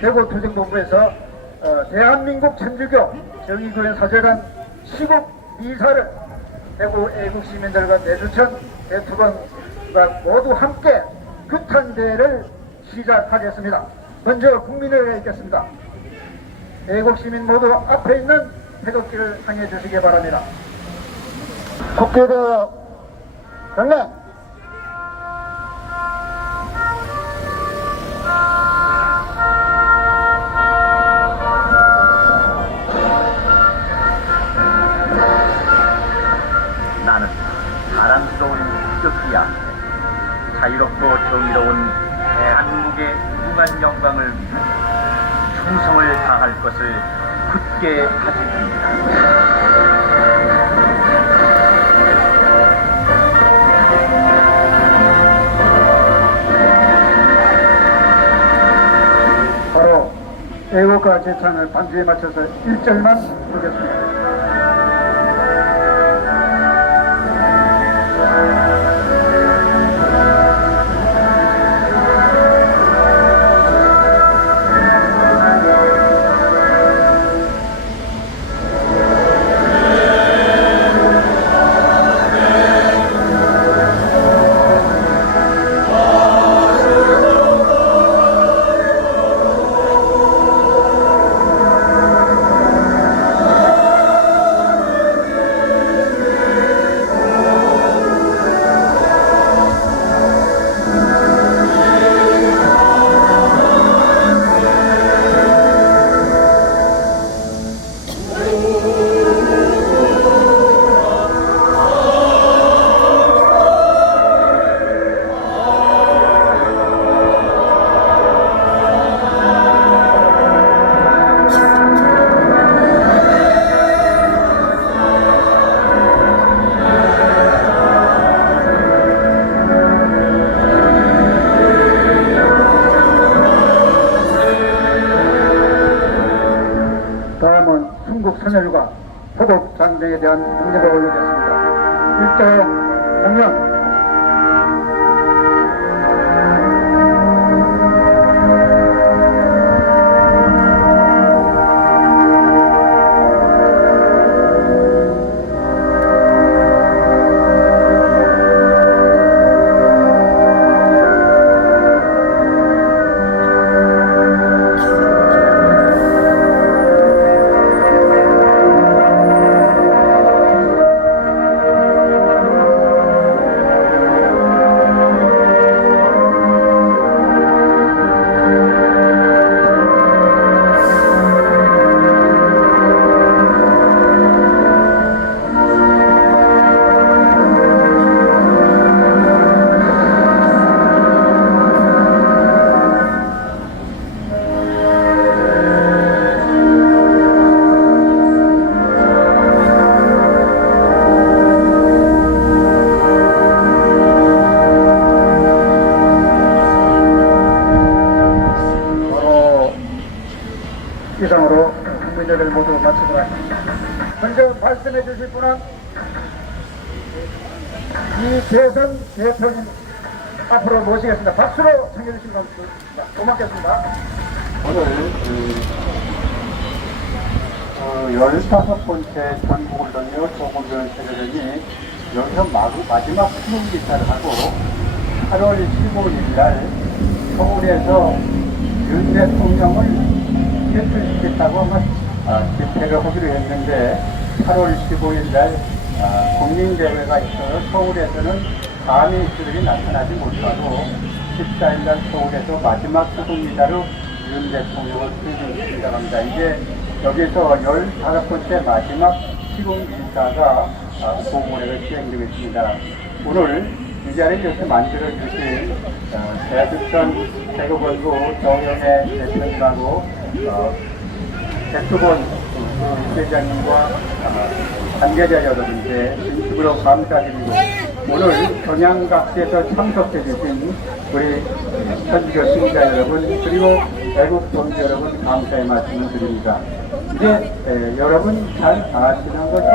대구투쟁본부에서 대한민국 천주교 정의교회 사제단 시국 이사를 대구 애국 시민들과 내주천 대투번과 모두 함께 규탄대회를 시작하겠습니다. 먼저 국민을 읽겠습니다. 애국 시민 모두 앞에 있는 태극기를 향해 주시기 바랍니다. 국회대회 경례. 나는 사랑스러운 태극기 앞에 자유롭고 정의로운 대한민국의 무궁한 영광을 위해 충성을 다할 것을 굳게 다짐합니다. 바로 애국가 제창을 반주에 맞춰서 1절만 부르겠습니다. 다음은 순국 선열과 포독 장정에 대한 국립을 올리겠습니다. 1등 공명. 이상으로 국민들을 모두 마치도록 하겠습니다. 먼저 말씀해 주실 분은 이재선 대표님 앞으로 모시겠습니다. 박수로 청해 주시기 바랍니다. 고맙겠습니다. 오늘 15번째 전국운동이요 조국변 체제전이 여기서 마지막 수능기사를 하고 8월 15일 날 서울에서 윤 대통령을 퇴출시켰다고 한번 집회를 하기로 했는데 8월 15일 날 국민대회가 있어서 서울에서는 가미수들이 나타나지 못하고 14일 날 서울에서 마지막 수동기사로 윤 대통령을 퇴출시킨다고 합니다. 이제 여기서 15번째 마지막 시공기사가 보고회가 시행되고 있습니다. 오늘 이 자리를 이렇게 만들어주신 대득선 대구본부 정영애 대표님하고 대표본 회장님과 관계자 여러분께 진심으로 감사드리고 오늘 경양각지에서 참석해주신 우리 천주교 신자 여러분 그리고 외국 동지 여러분 감사의 말씀을 드립니다. 이제 여러분 잘 아시는 것은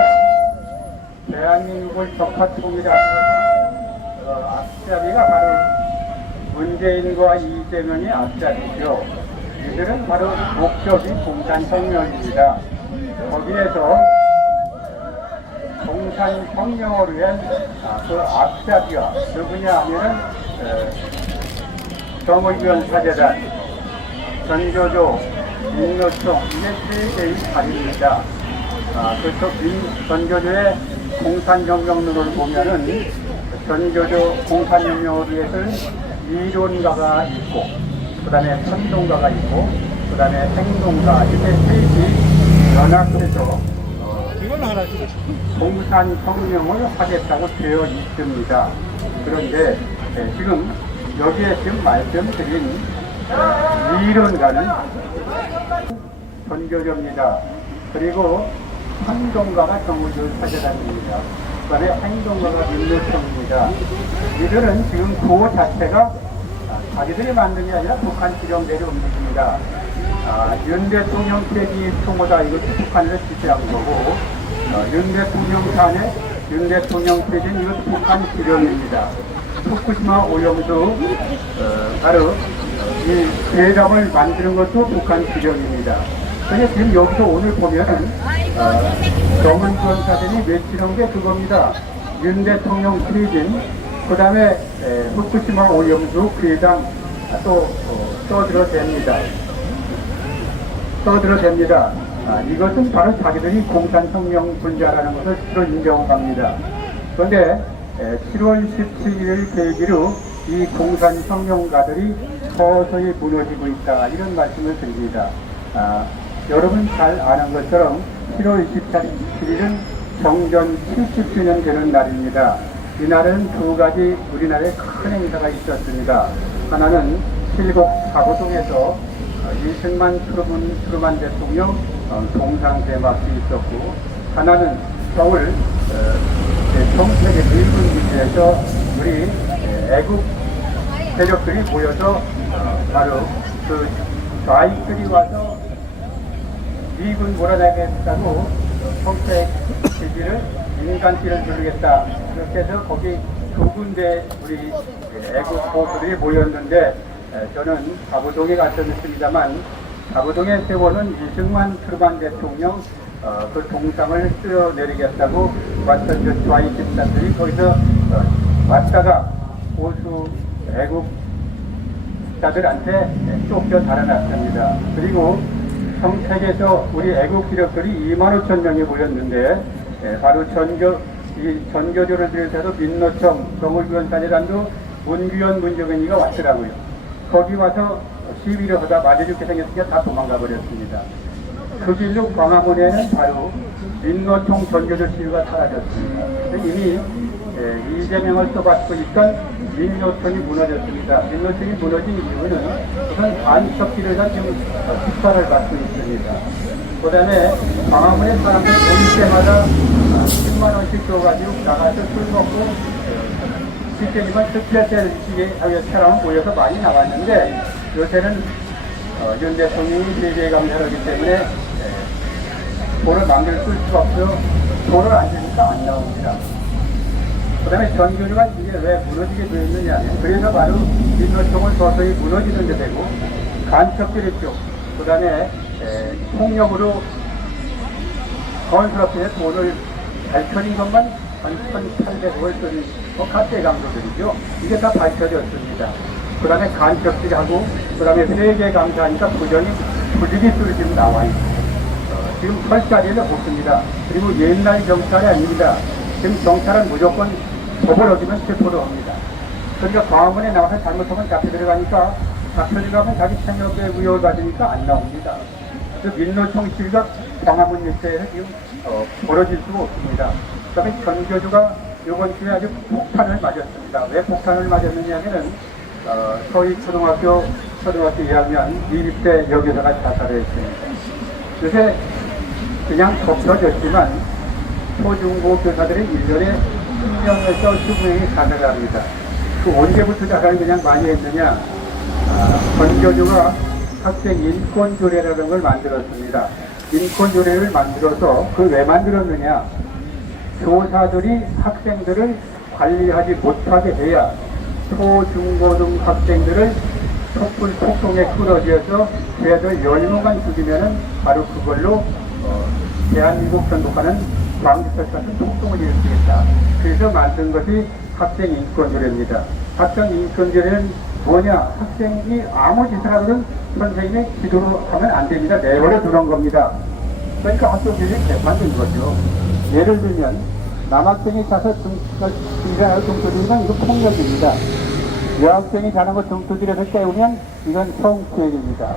대한민국을 적화통일하는 앞잡이가 바로 문재인과 이재명의 앞잡이죠. 이들은 사실은 바로 목적이 공산혁명입니다. 거기에서 공산혁명을 위한 그 앞잡이가 누구냐 하면은 정의변 사재단, 전교조, 민노총 이게 세 개의 발입니다. 그쪽 전교조의 공산혁명론을 보면은 전교조 공산혁명을 위해서는 이론가가 있고, 그 다음에 선동가가 있고, 그 다음에 행동가 이렇게 셋이 연합해서 공산혁명을 하겠다고 되어 있습니다. 그런데 지금 여기에 지금 말씀드린 이론가는 전교조입니다. 그리고 행동가가 정의조 사재단입니다. 그 다음에 행동가가 민노총입니다. 이들은 지금 그 자체가 자기들이 만든 게 아니라 북한 지령대로 움직입니다. 윤 대통령 폐기 총무다 이것도 북한에서 지시한 거고, 윤 대통령 탄핵, 윤 대통령 폐기는 이것도 북한 지령입니다. 후쿠시마 오염수 바로 이 대담을 만드는 것도 북한 지령입니다. 그래서 지금 여기서 오늘 보면은 정은권 사진이 외치는 게 그겁니다. 윤 대통령 퇴진, 그 다음에 후쿠시마 오염수 괴담 또 떠들어댑니다. 이것은 바로 자기들이 공산혁명 분자라는 것을 스스로 인정합니다. 그런데 7월 17일을 계기로 이 공산혁명가들이 서서히 무너지고 있다 이런 말씀을 드립니다. 여러분 잘 아는 것처럼 7월 27일은 정전 70주년 되는 날입니다. 이날은 두 가지 우리나라에 큰 행사가 있었습니다. 하나는 칠곡 사고동에서 이승만 트루먼 대통령 동상대막이 있었고, 하나는 서울 정책의 미군 기지에서 우리 애국 세력들이 모여서 바로 그 좌익들이 와서 미군 몰아내겠다고 정책 기지를 민간길을 누르겠다. 그렇게 해서 거기 두 군데 우리 애국 보수들이 모였는데, 저는 가부동에 갔었습니다만, 가부동에 세워놓은 이승만 트루먼 대통령 그 동상을 쓸어내리겠다고 왔던 저 좌익 집단들이 거기서 왔다가 보수 애국자들한테 쫓겨 달아났습니다. 그리고 평택에서 우리 애국 기력들이 25,000명이 모였는데, 바로 전교조를 비롯해서 민노총, 정의변 사재단도 문규현, 문정현이가 왔더라고요. 거기 와서 시위를 하다 맞아 죽게 생겼으니까 다 도망가 버렸습니다. 그 길로 광화문에는 바로 민노총 전교조 시위가 사라졌습니다. 이미 이재명을 떠받고 있던 민노총이 무너졌습니다. 민노총이 무너진 이유는 우선 안석기를 한 지금 식사를 받고 있습니다. 그 다음에 광화문에 사람들 모일 때마다 10만원씩 줘가지고 나가서 술 먹고 실제지만 스페셜 사람은 모여서 많이 나왔는데, 요새는 윤 대통령이 세계에 감사를 하기 때문에 돈을 만들 수가 없어요. 돈을 안 주니까 안 나옵니다. 그 다음에 전교조가 이게 왜 무너지게 되었느냐, 그래서 바로 민노총은 서서히 무너지는 데 되고, 간첩들이 쪽, 그 다음에 폭력으로 건설업체에 돈을 밝혀진 것만 한 1,800억을 쓰는 가짜 강도들이죠. 이게 다 밝혀졌습니다. 그 다음에 간첩들하고, 그 다음에 세계 강사하니까 부직이 지금 나와 있습니다. 지금 설 자리에는 없습니다. 그리고 옛날 경찰이 아닙니다. 지금 경찰은 무조건 법을 어기면 체포를 합니다. 그러니까 광화문에 나와서 잘못하면 잡혀 들어가니까, 잡혀 들어가면 자기 생명에 위협을 받으니까 안 나옵니다. 그래서 민노총 시위가 광화문 일대에는 지금 벌어질 수가 없습니다. 그 다음에 전교조가 이번 주에 아주 폭탄을 맞았습니다. 왜 폭탄을 맞았느냐 하면은 서희 초등학교 1학년 20대 여교사가 자살을 했습니다. 요새 그냥 덮여졌지만 초중고 교사들이 1년에 10명에서 20명이 자살을 합니다. 그 언제부터 자살을 그냥 많이 했느냐, 전교조가 학생 인권조례라는 걸 만들었습니다. 인권조례를 만들어서 그걸 왜 만들었느냐, 교사들이 학생들을 관리하지 못하게 해야 초중고등 학생들을 폭풍 폭동에 끊어지어서 걔들 열무만 죽이면은 바로 그걸로 대한민국 전복하는 광주철 같은 폭동을 일으키겠다. 그래서 만든 것이 학생인권조례입니다. 학생인권조례는 뭐냐? 학생이 아무 짓을 하든 선생님이 지도로 하면 안 됩니다. 내버려 두는 겁니다. 그러니까 학교 교육이 개판된 거죠. 예를 들면 남학생이 자서 등장하는 등수들이면 이거 폭력입니다. 여학생이 자는 거 등수들에서 깨우면 이건 성추행입니다.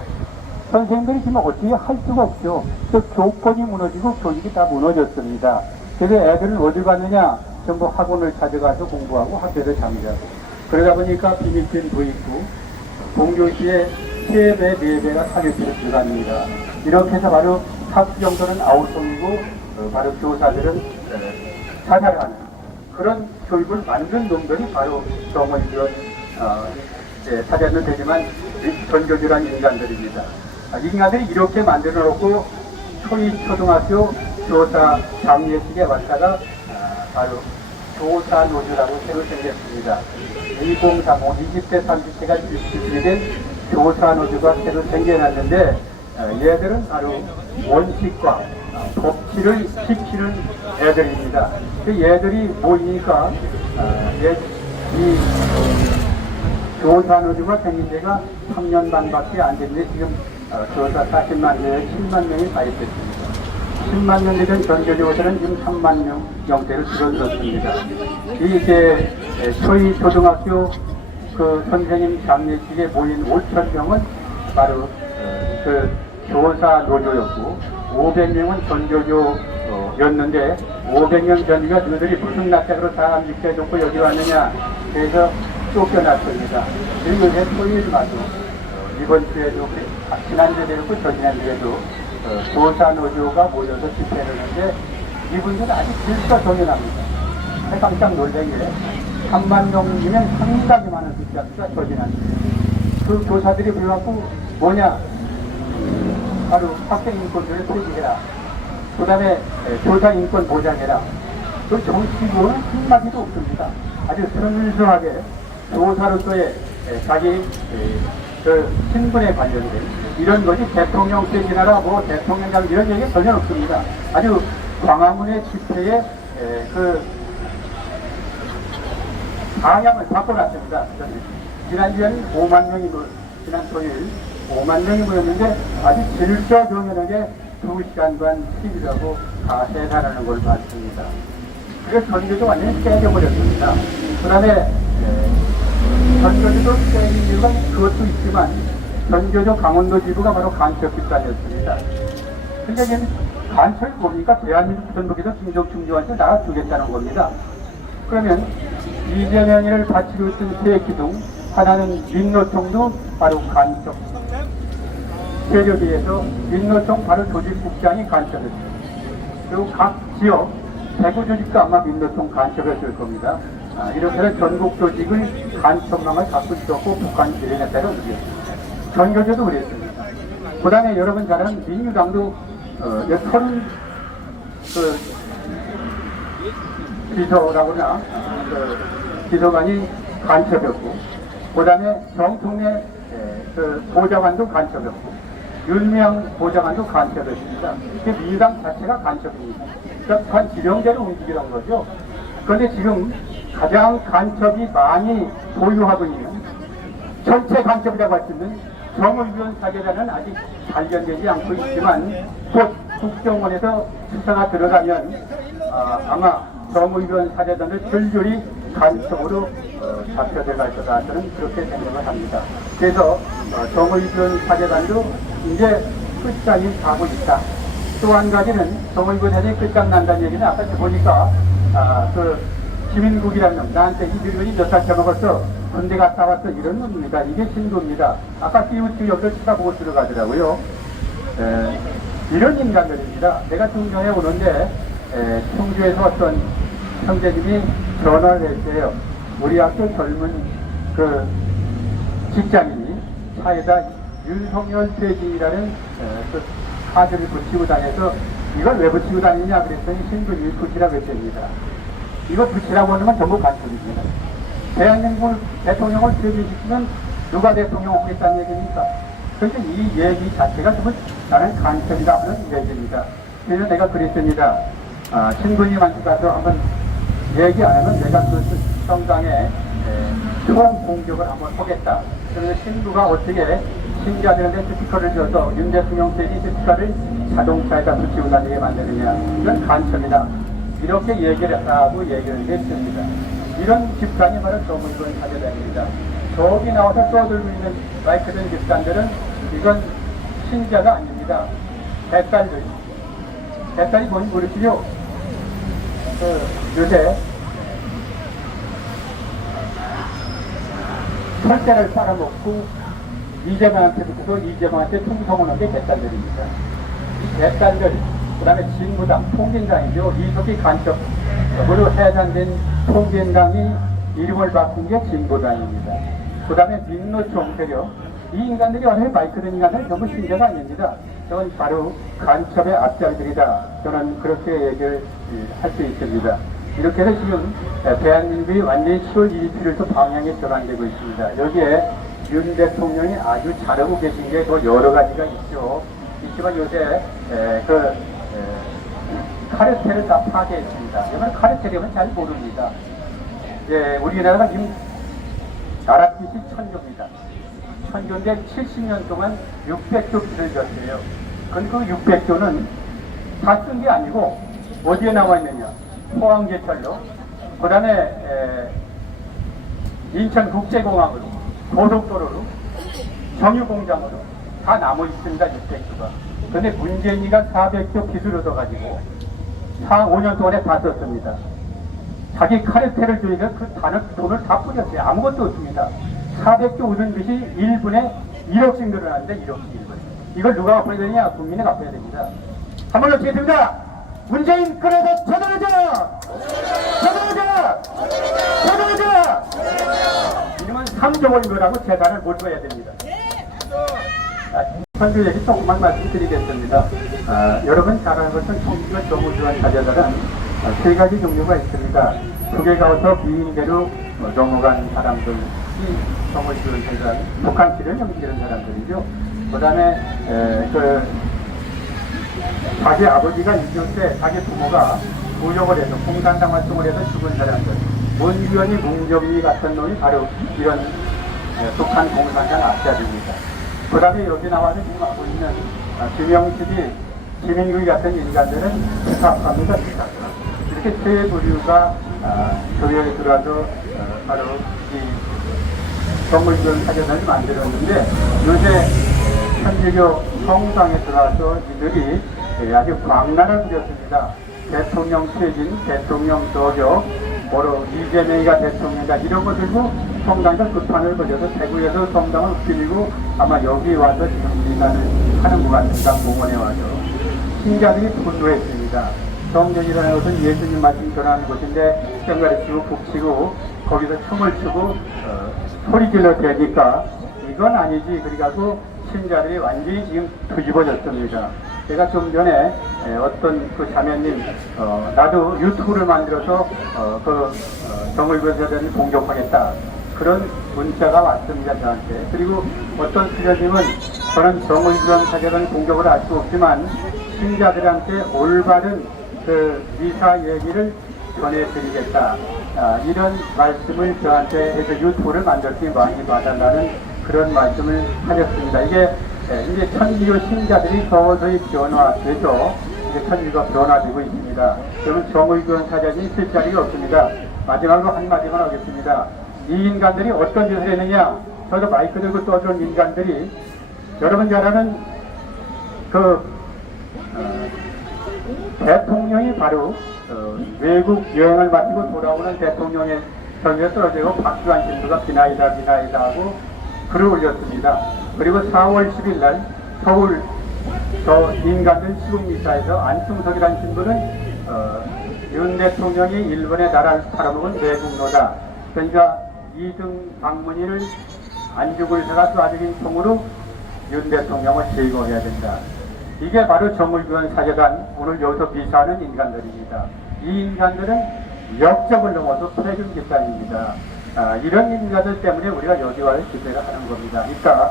선생님들이 지금 어떻게 할 수가 없죠. 그 교권이 무너지고 교육이 다 무너졌습니다. 그래서 애들은 어디 갔느냐? 전부 학원을 찾아가서 공부하고 학교에서 잠자고. 그러다 보니까 비밀팀도 있고 공교시에 3배, 4배가 사교실에 들어갑니다. 이렇게 해서 바로 학부정서는 아웃성이고 바로 교사들은 자살하는 그런 교육을 만든 놈들이 바로 정원이런 사자는 되지만 전교주란 인간들입니다. 인간들이 이렇게 만들어 놓고 초등학교 교사 장례식에 왔다가 바로 교사노조라고 새로 생겼습니다. 2030, 20대 30대가 주축이 된 교사노조가 새로 생겨났는데 얘들은 바로 원칙과 법치를 지키는 애들입니다. 그 얘들이 모이니까 이 교사노조가 생긴 지가 3년 반밖에 안 됐는데 지금 교사 40만 명에 7만 명이 가입됐습니다. 10만 명 되던 전교조사는 지금 3만 명 형태로 줄어들었습니다. 이제 소위 초등학교 그 선생님 장례식에 모인 5천 명은 바로 그 교사 노조였고 500명은 전교조였는데 500명 전교가 그들이 무슨 낯짝으로 사람 지켜줬고 여기 왔느냐 그래서 쫓겨났습니다. 그리고 이제 토요일마도 이번 주에도 지난주에도 그렇고 저지난주에도 교사 노조가 모여서 집회를 하는데 이분들은 아직 질서정연합니다. 깜짝 놀란 게 3만 명이면 상당히 많은 숫자가 저지난주. 그 교사들이 불러갖고 뭐냐? 바로 학생인권조례 폐지해라. 그 다음에 교사인권 보장해라. 그 정치고는 한마디도 없습니다. 아주 순수하게 교사로서의 자기 그 신분에 관련된 이런 것이 대통령 폐지나라 뭐 대통령장 이런 얘기 전혀 없습니다. 아주 광화문의 집회에 그 방향을 바꿔놨습니다. 지난주에는 5만 명이 지난 토요일 5만 명이 모였는데 아주 질서정연하게 2시간간 TV라고 다 해산하는 걸 봤습니다. 그래서 전교도 완전히 깨져버렸습니다. 그 다음에 전교도 깨진 이유가 그것도 있지만 전교조 강원도 지부가 바로 간첩 집단이었습니다. 근데 지금 간첩이 뭡니까? 대한민국 전북에서 김정충조한테 나가주겠다는 겁니다. 그러면 이재명이를 바치고 있던 세 기둥 하나는 민노총도 바로 간첩 세력에서 민노총 바로 조직국장이 간첩이었습니다. 그리고 각 지역 대구 조직도 아마 민노총 간첩이었을 겁니다. 이렇게 해서 전국 조직을 간첩망을 갖고 있었고 북한 지뢰냈다는 의미였습니다. 전교조도 그랬습니다. 그 다음에 여러분 잘 아는 민주당도 서른 비서라고나 비서관이 간첩이었고 그 다음에 정통래 보좌관도 간첩이었고 윤미향 보좌관도 간첩이었습니다. 민주당 자체가 간첩입니다. 그러니까 북한 지령대로 움직이는 거죠. 그런데 지금 가장 간첩이 많이 보유하고 있는 전체 간첩이라고 할 수 있는 정의위원 사계단은 아직 발견되지 않고 있지만 곧 국정원에서 수사가 들어가면 아마 정의위원 사계단을 줄줄이 간첩으로 잡혀들어갈 거다 저는 그렇게 생각을 합니다. 그래서 정의위원 사계단도 이제 끝장이 가고 있다. 또 한 가지는 정의위원회장이 끝장난다는 얘기는 아까 보니까 그 지민국이라는 놈 나한테 이들이 몇 살 처먹었어 군대 갔다 왔어 이런 놈입니다. 이게 신도입니다. 아까 띄우띄우 여기를 쳐다보고 들어가더라고요. 이런 인간들입니다. 내가 충주에 오는데 충주에서 어떤 형제님이 전화를 했어요. 우리 학교 젊은 그 직장인이 차에다 윤석열 퇴진이라는 그 카드를 붙이고 다녀서 이걸 왜 붙이고 다니냐 그랬더니 신분이 붙이라고 했습니다. 이거 붙이라고 하는 건 전부 간첩입니다. 대한민국 대통령을 퇴진시키면 누가 대통령 오겠다는 얘기입니까? 그래서 이 얘기 자체가 정말 나는 간첩이다 하는 얘기입니다. 그래서 내가 그랬습니다. 신부님한테 가서 한번 얘기 안 하면 내가 그 성당에 총 공격을 한번 하겠다. 그래서 신부가 어떻게 신자들한테 스티커를 줘서 윤 대통령 세리 스티커를 자동차에다 붙이고 다니게 만드느냐. 이건 간첩이다. 이렇게 얘기를 하고 얘기를 했습니다. 이런 집단이 바로 조문군 사제단입니다. 저기 나와서 떠들고 있는 마이크든 집단들은 이건 신자가 아닙니다. 배딸들. 배딸이 뭔지 모르시죠? 요새 철새를 빨아먹고 이재명한테 붙어서 이재명한테 충성하는 게 배딸들입니다. 이 배딸들, 그 다음에 진보당, 통진당이죠. 이석이 간첩으로 해산된 통진당이 이름을 바꾼 게 진보당입니다. 그 다음에 민노총 세력, 이 인간들이 어느 마이크든 인간들 전부 신자가 아닙니다. 저는 바로 간첩의 앞장들이다. 저는 그렇게 얘기를 할 수 있습니다. 이렇게 해서 지금 대한민국이 완전히 7월 21일부터 방향이 전환되고 있습니다. 여기에 윤 대통령이 아주 잘하고 계신 게 더 여러 가지가 있죠. 있지만 요새 카르텔을 다 파괴했습니다. 이건 카르텔이면 잘 모릅니다. 우리나라가 지금 나라빚이 천조입니다. 천조인데 70년 동안 600조 빚을 졌어요. 그 600조는 다 쓴 게 아니고 어디에 나와 있느냐? 포항제철로, 그 다음에 인천국제공항으로, 고속도로로, 정유공장으로 다 남아 있습니다. 600조가. 그런데 문재인이가 400조 빚을 얻어가지고 4, 5년 동안에 다 썼습니다. 자기 카르텔을 주니까 그 돈을 다 뿌렸어요. 아무것도 없습니다. 400조 얻은 빚이 1분에 1억씩 늘어나는데 1억씩 1분. 이걸 누가 갚아야 되냐? 국민이 갚아야 됩니다. 한번 넣겠습니다. 문재인 끌어다 쳐들어줘! 쳐들어줘! 쳐들어줘! 이러면 3조 원 거라고 재단을 못 줘야 됩니다. 선교 얘기 조금만 말씀드리겠습니다. 여러분 잘 아는 것은 총기가 정우주한 자녀들은 세 가지 종류가 있습니다. 북에 가서 비인대로 넘어간 사람들이 정우주한 자녀들, 북한치를 넘기는 사람들이죠. 그 다음에 자기 아버지가 6.25때 자기 부모가 부역을 해서 공산당 활동을 해서 죽은 사람들, 문규현이 문정희 같은 놈이 바로 이런 북한 공산당 악자들입니다. 그 다음에 여기 나와서 지금 하고 있는 김영식이, 김인국이 같은 인간들은 기사합니다. 이렇게 세 부류가 교회에 들어와서 바로 이 정물교원 사전을 만들었는데, 요새 천주교 성당에 들어와서 이들이 아주 광란을 부렸습니다. 대통령 퇴진, 대통령 도적, 바로 이재명이가 대통령이다, 이런 거 들고 성당에서 급판을 벌여서 대구에서 성당을 빌리고 아마 여기 와서 지금 인간을 하는 것 같습니다. 공원에 와서 신자들이 분노했습니다. 성전이라는 것은 예수님 말씀 전하는 곳인데 뿅가리 치고 북치고 거기서 춤을 추고 소리 질러 대니까 이건 아니지. 그래가지고 신자들이 완전히 지금 뒤집어졌습니다. 제가 좀 전에 어떤 그 자매님, 나도 유튜브를 만들어서 정의교원 사제단을 공격하겠다, 그런 문자가 왔습니다, 저한테. 그리고 어떤 수녀님은 저는 정의교원 사제단 공격을 할 수 없지만 신자들한테 올바른 그 미사 얘기를 전해드리겠다, 이런 말씀을 저한테 해서 유튜브를 만들었으니 많이 봐달라는 그런 말씀을 하셨습니다. 이게 이제 천주교 신자들이 서서히 변화되죠. 이제 천주교가 변화되고 있습니다. 그러면 정의교원 사제단이 있을 자리가 없습니다. 마지막으로 한마디만 하겠습니다. 이 인간들이 어떤 짓을 했느냐? 저도 마이크 들고 떠드는 인간들이, 여러분 잘 아는 대통령이 바로 외국 여행을 마치고 돌아오는 대통령의 전에 떨어지고 박수환 신부가 비나이다 비나이다 하고 글을 올렸습니다. 그리고 4월 10일 날 서울 저 인간들 시국미사에서 안충석이라는 신부는 윤 대통령이 일본의 나라를 팔아먹은 내국노다, 그러니까 2등 방문인을 안 죽을 새가 쏴죽인 통으로 윤 대통령을 제거해야 된다. 이게 바로 정의교원 사제단, 오늘 여기서 미사하는 인간들입니다. 이 인간들은 역적을 넘어서 폐륜 집단입니다. 이런 인자들 때문에 우리가 여기와의 집회를 하는 겁니다. 그러니까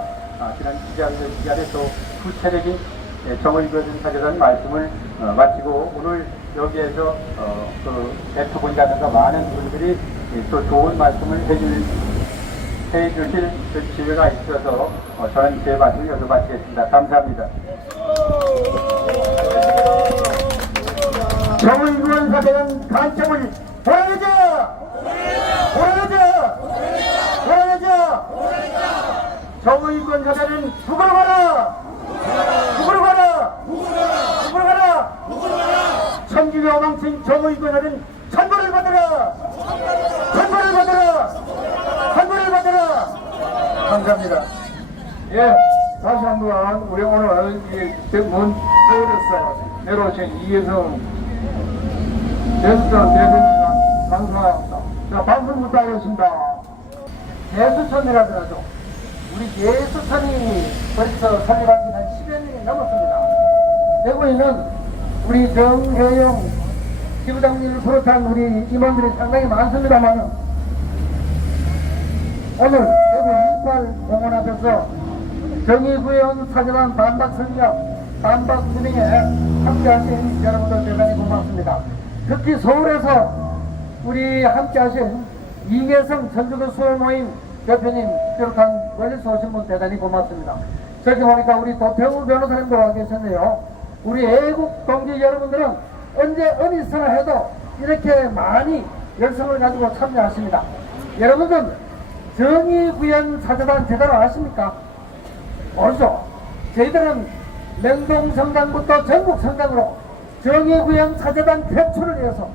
지난 기자회 또 구체적인 정의교준 사제단 말씀을 마치고 오늘 여기에서 그 대표분이라든가 많은 분들이 또 좋은 말씀을 해주실 그 기회가 있어서 저는 제 말씀을 여기서 마치겠습니다. 감사합니다. 정의구원 사대는 간첩을 보여줘! 보여줘! 보여줘! 정의구원 사대는 죽으러 가라! 죽으러 가라! 죽으러 가라! 천주교 왕칭 정의구원 사대는 천벌을 받아라! 천벌을 받아라! 천벌을 받아라! 감사합니다. 예, 다시 한번 우리 오늘 이먼 서울에서 내려오신 이혜성 대수전 대변인과 감사합니다. 자, 방송부터 하겠습니다. 예수천이라 그러죠. 우리 예수천이 벌써 설립한 지 한 10여 년이 넘었습니다. 대구에 있는 우리 정혜영 지부장님을 비롯한 우리 임원들이 상당히 많습니다만 오늘 대구 28공원 앞에서 정의구현 사제단 반박성령 반박운동에 함께하신 여러분들 대단히 고맙습니다. 특히 서울에서 우리 함께하신 이계성 전주도 수호모임 대표님 비롯한 멀리서 오신 분 대단히 고맙습니다. 저기 보니까 우리 도평우 변호사님도 와 계셨네요. 우리 애국 동지 여러분들은 언제 어디 있으나 해도 이렇게 많이 열성을 가지고 참여하십니다. 여러분들 정의구현 사제단 제대로 아십니까? 모르죠. 저희들은 명동성당부터 전국성당으로 정의구현 사제단 개출을 위해서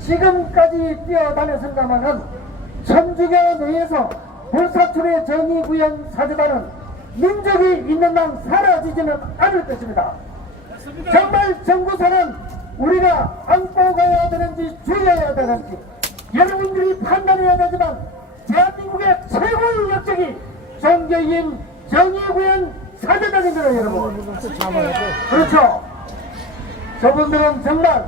지금까지 뛰어다녔습니다마는 천주교 내에서 불사출의 정의구현 사제단은 민족이 있는 날 사라지지는 않을 것입니다. 정말 정부사는 우리가 안고 가야 되는지 주의해야 되는지 여러분들이 판단해야 되지만 대한민국의 최고의 역적이 종교인 정의구현 사제단입니다. 여러분 그렇죠. 저분들은 정말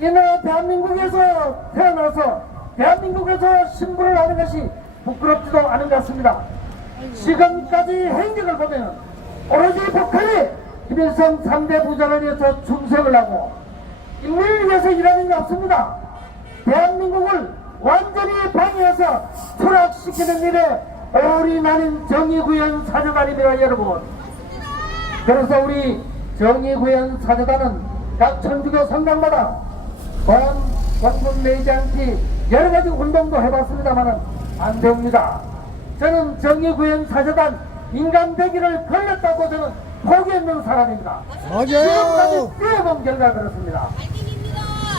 이 나라 대한민국에서 태어나서 대한민국에서 신부를 하는 것이 부끄럽지도 않은 것 같습니다. 지금까지 행적을 보면 오로지 북한이 김일성 3대 부자를 위해서 충성을 하고 인민을 위해서 일하는 게 없습니다. 대한민국을 완전히 방해해서 추락시키는 일에 올인하는 정의구현 사제단입니다. 여러분 그래서 우리 정의구현 사제단은 각 천주교 성당마다 보안 원문 매이지 않기 여러가지 운동도 해봤습니다만 안 됩니다. 저는 정의구현 사제단 인간 되기를 걸렸다고 저는 포기했는 사람입니다. 맞아요. 지금까지 뛰어본 결과 그렇습니다.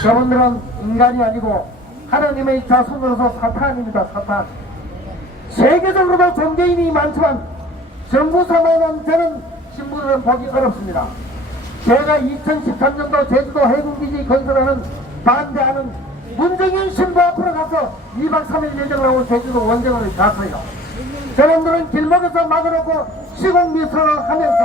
저분들은 인간이 아니고 하나님의 자손으로서 사탄입니다. 사탄. 세계적으로도 종교인이 많지만 정부사만은 저는 신부들은 보기 어렵습니다. 제가 2013년도 제주도 해군기지 건설하는 반대하는 문정인 신부 앞으로 가서 2박 3일 예정을 하고 제주도 원정을 갔어요. 저놈들은 길목에서 막아놓고 시공미수를 하면서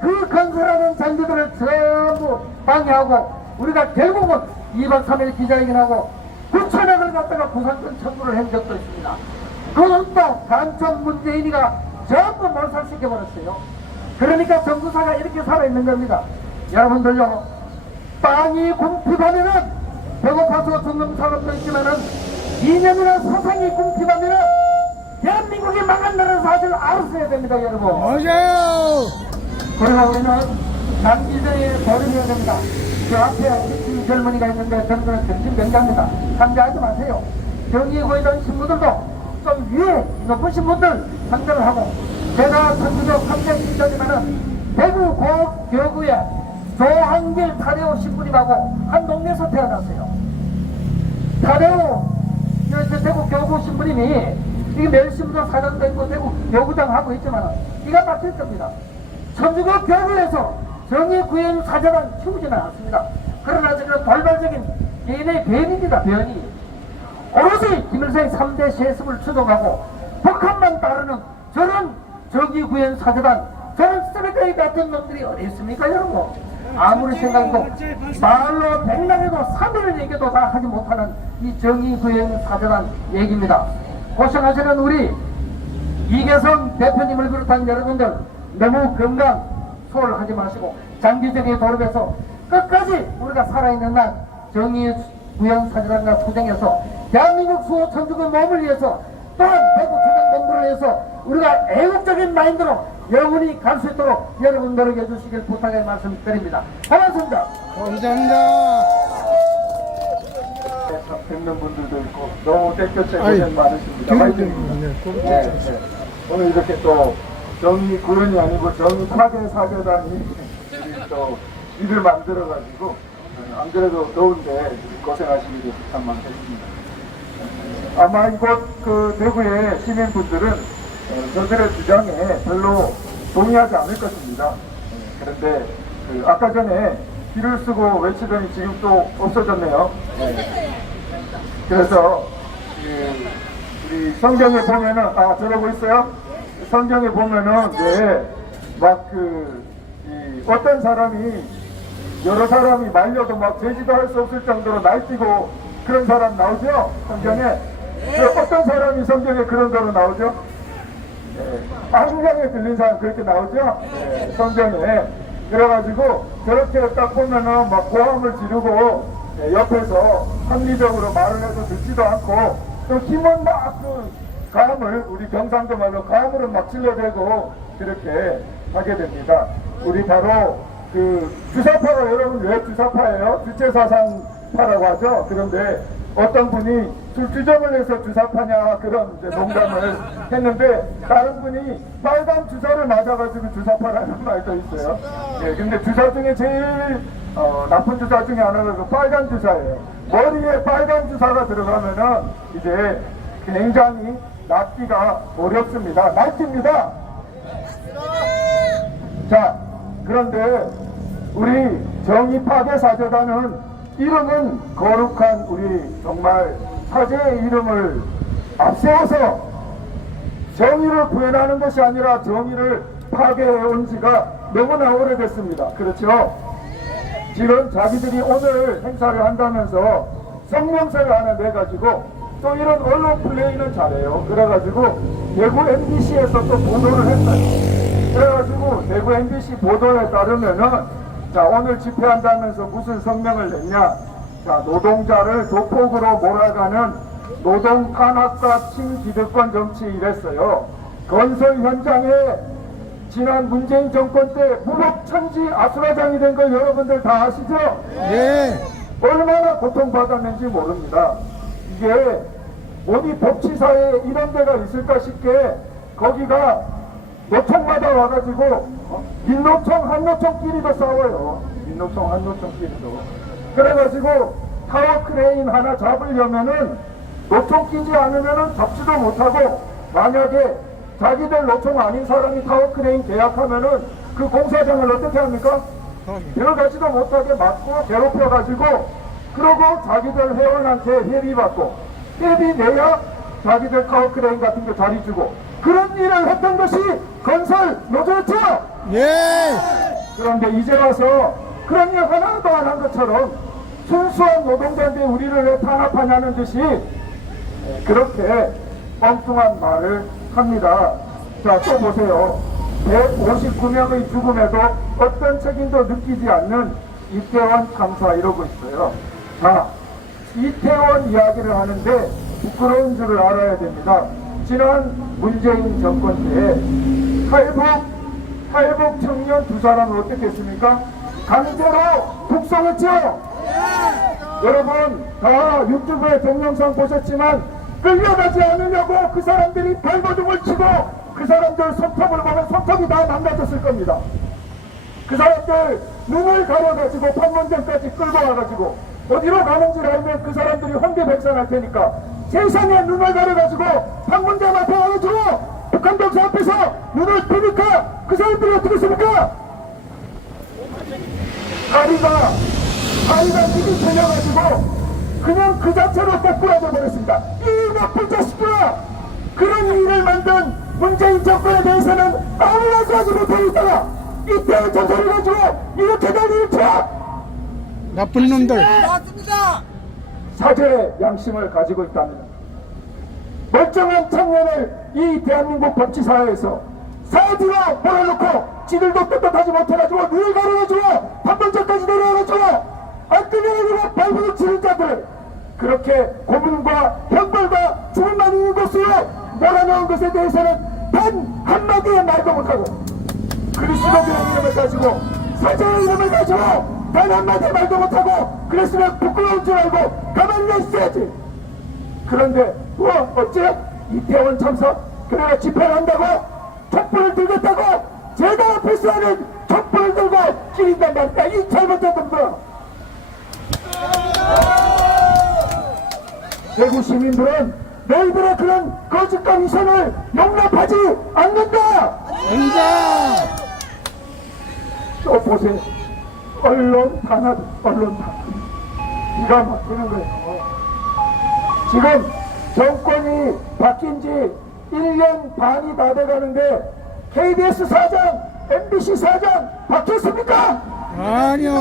그 건설하는 장비들을 전부 방해하고 우리가 결국은 2박 3일 기자회견하고 9천억을 갖다가 부산권 청구를 한 적도 있습니다. 그것도 간첩 문재인이가 전부 몰살시켜버렸어요. 그러니까 정부사가 이렇게 살아있는 겁니다. 여러분들요, 빵이 궁핍하면은 배고파서 죽는 사람도 있지만은 이념이나 사상이 궁핍하면은 대한민국이 망한 나라는 사실을 알았어야 됩니다. 여러분 맞아요. 그러나 우리는 장기전에 버려야 됩니다. 그 앞에 미친 젊은이가 있는데 저는 정신병자입니다. 상대하지 마세요. 정의구현 신부들도 좀 위에 높으신 분들 상대를 하고 제가 천주교 300일전이면은 대구 고교구에 조한길 타레오 신부님하고 한 동네에서 태어났어요. 타레오 대구 교구 신부님이 이게 멸신부도 사장도 있고 대구 교구장 하고 있지만 이가 바뀔 겁니다. 천주교 교구에서 정의구현 사제단 키우지는 않습니다. 그러나 저는 돌발적인 개인의 변입니다. 변이 오로지 김일성의 3대 세습을 추동하고 북한만 따르는 저는 정의구현 사제단 저는 쓰레기 같은 놈들이 어디 있습니까 여러분. 아무리 생각해도 말로 백날에도 3일을 얘기해도 다 하지 못하는 이 정의구현 사제단 얘기입니다. 고생하시는 우리 이계성 대표님을 비롯한 여러분들 너무 건강 소홀하지 마시고 장기적인 돌입해서 끝까지 우리가 살아있는 날 정의의 무형사진관과 투쟁에서 대한민국 수호천주의 몸을 위해서 또한 대구 투쟁본부를 위해서 우리가 애국적인 마인드로 영원히 갈 수 있도록 여러분 노력해 주시길 부탁의 말씀드립니다. 고맙습니다. 감사합니다. 뵙는 분들도 있고 너무 땡볕에 아이, 고생 많으십니다. 화이팅! 네. 오늘 이렇게 또 정의 구현이 아니고 정의 파괴 사교단이 또 일을 만들어가지고 안 그래도 더운데 고생하시기 위해서 참 많겠습니다. 아마 이곳 그 대구의 시민분들은 저들의 주장에 별로 동의하지 않을 것입니다. 그런데 그 아까 전에 길을 쓰고 외치더니 지금 또 없어졌네요. 그래서 우리 성경에 보면은 저러고 있어요. 성경에 보면은 어떤 사람이 여러 사람이 말려도 막 제지도 할 수 없을 정도로 날뛰고 그런 사람 나오죠? 성경에. 어떤 사람이 성경에 그런 대로 나오죠? 안경에 들린 사람 그렇게 나오죠? 성경에. 그래가지고 저렇게 딱 보면은 막 고함을 지르고 옆에서 합리적으로 말을 해도 듣지도 않고 또 힘은 막 가함을 우리 경상도 말로 가함으로 막 질러대고 그렇게 하게 됩니다. 우리 바로 그 주사파가 여러분 왜 주사파예요? 주체사상파라고 하죠. 그런데 어떤 분이 술주정을 해서 주사파냐 그런 이제 농담을 했는데 다른 분이 빨간 주사를 맞아가지고 주사파라는 말도 있어요. 근데 주사 중에 제일 나쁜 주사 중에 하나가 그 빨간 주사예요. 머리에 빨간 주사가 들어가면은 이제 굉장히 낫기가 어렵습니다. 날깁니다. 자, 그런데 우리 정의파괴 사저단은 이름은 거룩한 우리 정말 사제의 이름을 앞세워서 정의를 구현하는 것이 아니라 정의를 파괴해 온 지가 너무나 오래됐습니다. 그렇죠? 지금 자기들이 오늘 행사를 한다면서 성명서를 하나 내가지고 또 이런 언론 플레이는 잘해요. 그래가지고 대구 MBC에서 또 보도를 했어요. 그래가지고 대구 MBC 보도에 따르면은 자, 오늘 집회한다면서 무슨 성명을 냈냐? 자, 노동자를 조폭으로 몰아가는 노동 탄압과 친기득권 정치 이랬어요. 건설 현장에 지난 문재인 정권 때 무법천지 아수라장이 된 걸 여러분들 다 아시죠? 네. 얼마나 고통받았는지 모릅니다. 이게 어디 법치사에 이런 데가 있을까 싶게 거기가 노총마다 와가지고 민노총 한노총끼리도 싸워요. 민노총 한노총끼리도. 그래가지고 타워 크레인 하나 잡으려면은 노총 끼지 않으면은 잡지도 못하고 만약에 자기들 노총 아닌 사람이 타워 크레인 계약하면은 그 공사장을 어떻게 합니까? 들어가지도 못하게 막고 괴롭혀가지고 그러고 자기들 회원한테 회비 받고 회비 내야 자기들 타워 크레인 같은 거 자리 주고 그런 일을 했던 것이 건설 노조였죠? 예. 그런데 이제 와서 그런 일 하나도 안 한 것처럼 순수한 노동자인데 우리를 왜 탄압하냐는 듯이 그렇게 엉뚱한 말을 합니다. 자, 또 보세요. 159명의 죽음에도 어떤 책임도 느끼지 않는 이태원 참사 이러고 있어요. 자, 이태원 이야기를 하는데 부끄러운 줄을 알아야 됩니다. 지난 문재인 정권 때에 탈북 청년 두 사람을 어떻게 했습니까? 강제로 북송했죠? 여러분 다 유튜브에 동영상 보셨지만 끌려가지 않으려고 그 사람들이 발버둥을 치고 그 사람들 손톱을 보면 손톱이 다 망가졌을 겁니다. 그 사람들 눈을 가려가지고 판문점까지 끌고 와가지고 어디로 가는지 알면 그 사람들이 혼비백산할 테니까 세상에 눈을 가려가지고 판문점 앞에 와가지고 북한 병사 앞에서 눈을 뜨니까 그 사람들이 어떻게 했습니까? 다리가 힘이 들려가지고 그냥 그 자체로 거꾸라져 버렸습니다. 이 나쁜 자식들아! 그런 일을 만든 문재인 정권에 대해서는 아무것도 하지 못하고 있다가 이때의 조사를 가지고 이렇게 된 일처! 나쁜 놈들. 사죄의 양심을 가지고 있다면 멀쩡한 청년을 이 대한민국 법치사회에서 사지로 몰아놓고 지들도 떳떳하지 못해가지고 늘 가려가지고 판본전까지 내려가가지고 안 끌려가지고 발버둥 치는 자들을 그렇게 고문과 형벌과 죽음만 있는 것으로 몰아넣은 것에 대해서는 단 한마디의 말도 못하고 그리스도의 이름을 가지고 사자의 이름을 가지고 단 한마디의 말도 못하고 그랬으면 부끄러운 줄 알고 가만히 있어야지. 그런데 어째 이태원 참사 그래가 집회를 한다고 촛불을 들겠다고 제가 앞에서 하는 촛불을 들고 기린단 말이야. 이 잘못된 놈들. 대구 시민들은 너희들의 그런 거짓과 위선을 용납하지 않는다. 또 보세요. 언론 탄압, 언론 탄압. 기가 막히는 거예요. 지금 정권이 바뀐 지 1년 반이 다 돼가는데 KBS 사장, MBC 사장 바뀌었습니까? 아니요.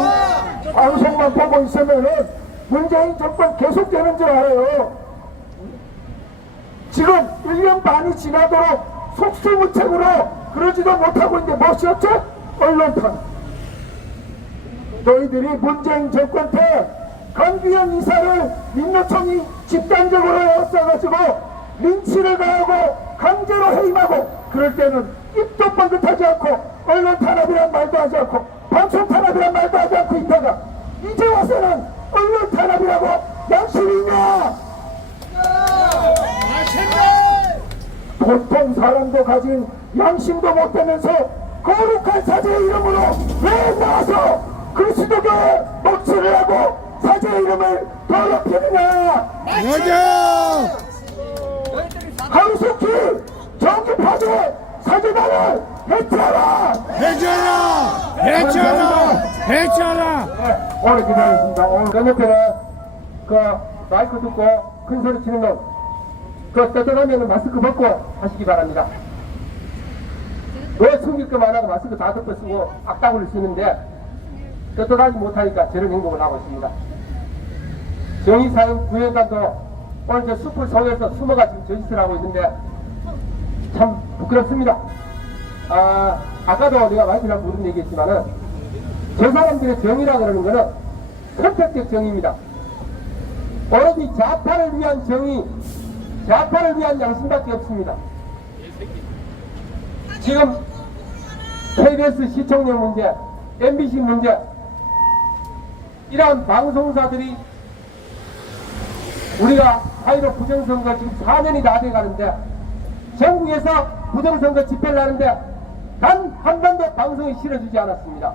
방송만 보고 있으면은 문재인 정권 계속되는 줄 알아요. 지금 1년 반이 지나도록 속수무책으로 그러지도 못하고 있는데 무엇이었죠? 언론 탄압. 너희들이 문재인 정권 때 강기현 이사를 민노총이 집단적으로 에워싸가지고 린치를 가하고 강제로 해임하고 그럴 때는 입도 뻥긋하지 않고 언론 탄압이란 말도 하지 않고 방송 탄압이란 말도 하지 않고 있다가 이제 와서는 언론 탄압이라고 양심이 있냐? 보통 사람도 가진 양심도 못 되면서 거룩한 사제의 이름으로 왜 나와서 그리스도교의 목치를 하고 사제의 이름을 더럽히느냐? 맞아. 하루속히 정기 파괴 사제단을 해체하라! 해체하라. 오늘 기다렸습니다. 오늘 저녁에는 그 마이크 듣고 큰 소리 치는 놈, 그 떠들어가면 마스크 벗고 하시기 바랍니다. 왜 숨길 것만 하고 마스크 다 덮어 쓰고 악다구를 쓰는데 떠들어가지 못하니까 저런 행동을 하고 있습니다. 정의사회 구회관도 오늘 저 숲을 속에서 숨어가 지금 저짓을 하고 있는데 참 부끄럽습니다. 아까도 내가 말씀을 무슨 얘기했지만은 저 사람들의 정의라 그러는 거는 선택적 정의입니다. 오로지 좌파를 위한 정의, 좌파를 위한 양심밖에 없습니다. 지금 KBS 시청률 문제, MBC 문제, 이러한 방송사들이 우리가 4.15 부정선거 지금 4년이 다 돼가는데 전국에서 부정선거 집회를 하는데 단 한 번도 방송에 실어주지 않았습니다.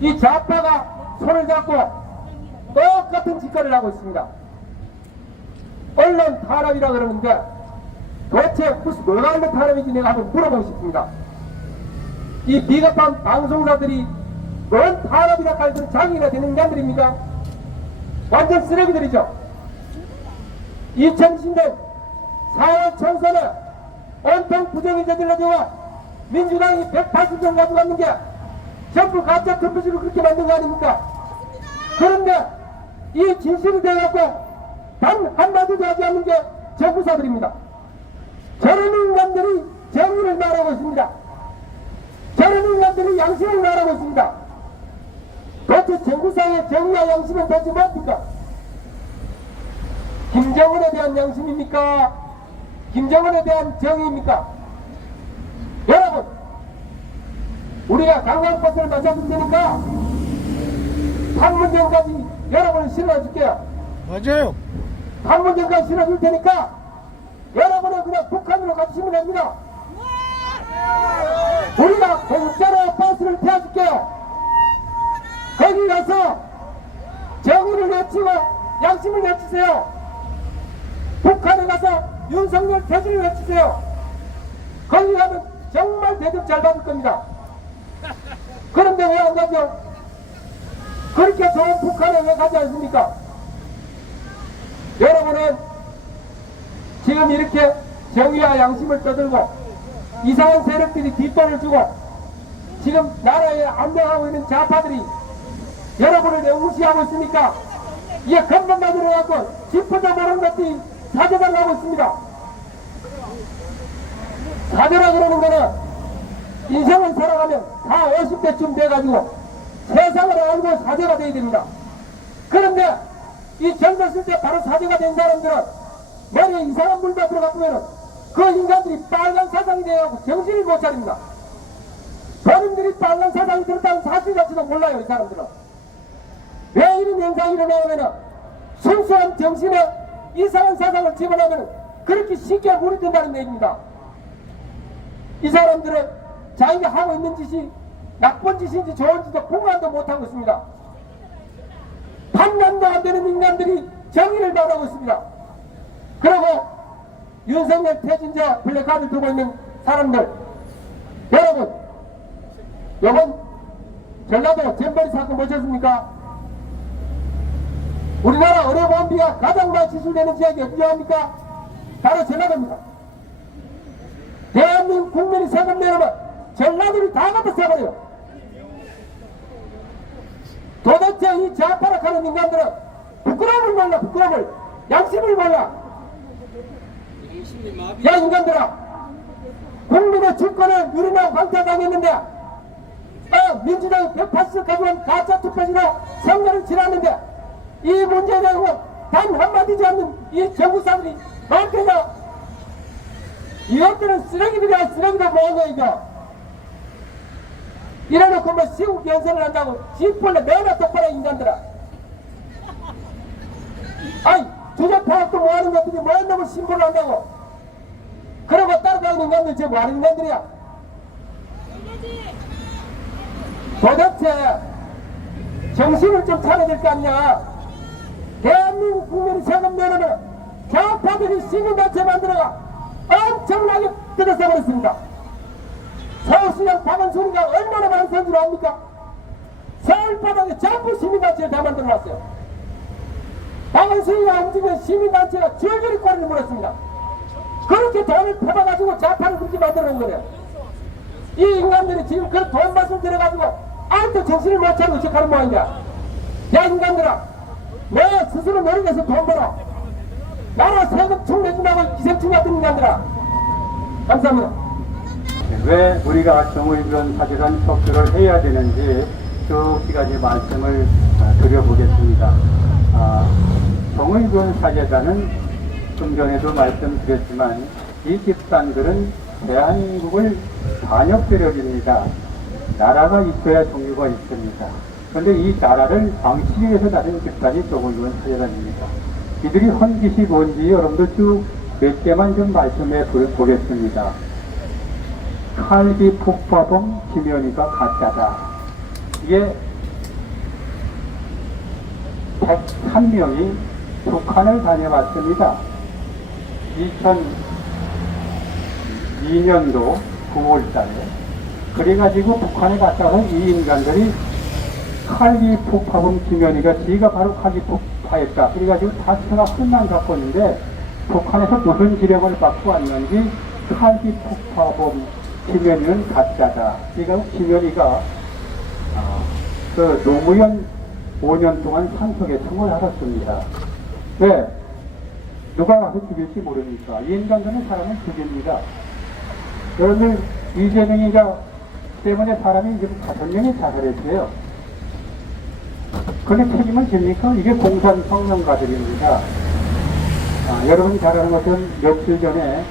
이 좌파가 손을 잡고 똑같은 짓거리를 하고 있습니다. 언론 탄압이라 그러는데 도대체 무슨 뭐가 언론 탄압인지 내가 한번 물어보고 싶습니다. 이 비겁한 방송사들이 뭔 탄압이라 할때 장애가 되는 인간들입니까? 완전 쓰레기들이죠. 2010년 4월 총선에 온통 부정이 저질러지고 민주당이 180명 가져갔는 게 전부 가짜 컴퓨터로 그렇게 만든 거 아닙니까? 그런데 이 진실이 돼갖고 단 한마디도 하지 않는 게 정부사들입니다. 저런 인간들이 정의를 말하고 있습니다. 저런 인간들이 양심을 말하고 있습니다. 도대체 정부사의 정의와 양심은 도대체 뭡니까? 김정은에 대한 양심입니까? 김정은에 대한 정의입니까? 여러분, 우리가 관광버스를 마셔줄 테니까 판문점까지 여러분을 실어줄게요. 맞아요. 판문점까지 실어줄 테니까 여러분은 그냥 북한으로 가시면 됩니다. 우리가 공짜로 버스를 태워줄게요. 거기 가서 정의를 외치고 양심을 외치세요. 북한에 가서 윤석열 퇴진을 외치세요. 거기 가면 정말 대접 잘 받을 겁니다. 그런데 왜 안 가죠? 그렇게 좋은 북한에 왜 가지 않습니까? 여러분은 지금 이렇게 정의와 양심을 떠들고 이상한 세력들이 뒷돈을 주고 지금 나라에 안정하고 있는 좌파들이 여러분을 왜 무시하고 있습니까? 이게 건반만 들어갖고 짚어도 모르는 것들이 사재당하고 있습니다. 사죄라 그러는 거는 인생을 살아가면 다 50대쯤 돼가지고 세상을 알고 사죄가 돼야 됩니다. 그런데 이 젊었을 때 바로 사죄가 된 사람들은 머리에 이상한 물도 들어가 보면은 그 인간들이 빨간 사상이 되어가고 정신을 못 차립니다. 본인들이 빨간 사상이 들었다는 사실 자체도 몰라요, 이 사람들은. 왜 이런 현상이 일어나냐면은 순수한 정신에 이상한 사상을 집어넣으면 그렇게 쉽게 물이 든다는 얘기입니다. 이 사람들은 자기가 하고 있는 짓이 나쁜 짓인지 좋은 짓인지 공감도 못하고 있습니다. 판단도 안 되는 인간들이 정의를 바라고 있습니다. 그리고 윤석열 퇴진자 플래카드 들고 있는 사람들, 여러분, 이번 전라도 잼버리 사건 보셨습니까? 우리나라 의료보험비가 가장 많이 지출되는 지역이 어디입니까? 바로 전라도입니다. 대한민국 국민이 세금 내려면 전라도를 다 갖다 써버려요. 도대체 이 좌파락하는 인간들은 부끄러움을 몰라, 부끄러움을, 양심을 몰라. 야 인간들아, 국민의 주권을 누리며 강탈당했는데 민주당이 180석 가져온 가짜 투표지로 선거를 치렀는데 이 문제에 대해서 단 한마디지 않는 이 정부사들이 어떻게냐? 이것들은 쓰레기들이야. 쓰레기도 뭐하고 이거 이래놓고 뭐 시국 연설을 한다고 지폴레 내나 똑바로 인간들아. 아이 주제 파악도 뭐하는 것들이 뭐한다고 신고를 한다고. 그러고 따라다니는 인간들 쟤 뭐하는 인간들이야. 도대체 정신을 좀 차려야 될 거 아니냐. 대한민국 국민이 세금 내려면 좌파들이 시민단체 만들어가 엄청나게 뜯어서버렸습니다. 서울시장 박원순이가 얼마나 많은 선수를 압니까? 서울바닥에 전부 시민단체를 다 만들어놨어요. 박원순이가 움직이는 시민단체가 줄줄이 꼬리를 물었습니다. 그렇게 돈을 퍼봐가지고 좌파를 그렇게 만들어놓은 거예요. 이 인간들이 지금 그 돈 맛을 들어가지고 아직도 정신을 못 차리고 어떡하는 모양이야. 야 인간들아, 너 스스로 노력해서 돈 벌어. 나라 세금 충내준다고 기생충 같은 인간들아. 감사합니다. 왜 우리가 정의변 사죄단 척결을 해야 되는지 두 가지 말씀을 드려보겠습니다. 정의변 사죄단은 좀 전에도 말씀드렸지만 이 집단들은 대한민국을 반역세력입니다. 나라가 있어야 종교가 있습니다. 그런데 이 나라를 방치기 위해서 나선 집단이 정의변 사죄단입니다. 이들이 한 짓이 뭔지 여러분들 쭉 몇 개만 좀 말씀해 보겠습니다. 칼비 폭파범 김연희가 가짜다. 이게 101명이 북한을 다녀왔습니다. 2002년도 9월달에. 그래가지고 북한에 갔다가 이 인간들이 칼비 폭파범 김연희가 지가 바로 칼비 폭파했다. 그래가지고 자체가 혼란 사건인데 북한에서 무슨 지령을 받고 왔는지 칼비 폭파범 김연희는 가짜다. 그러니까 김연희가 그 노무현 5년 동안 산속에 숨을 알았습니다. 왜? 누가 가서 죽일지 모르니까. 이 인간들은 사람을 죽입니다. 여러분들 이재명이가 때문에 사람이 지금 5명이 자살했어요. 그런데 책임을 집니까? 이게 공산 성명가들입니다. 여러분이 잘 아는 것은 며칠 전에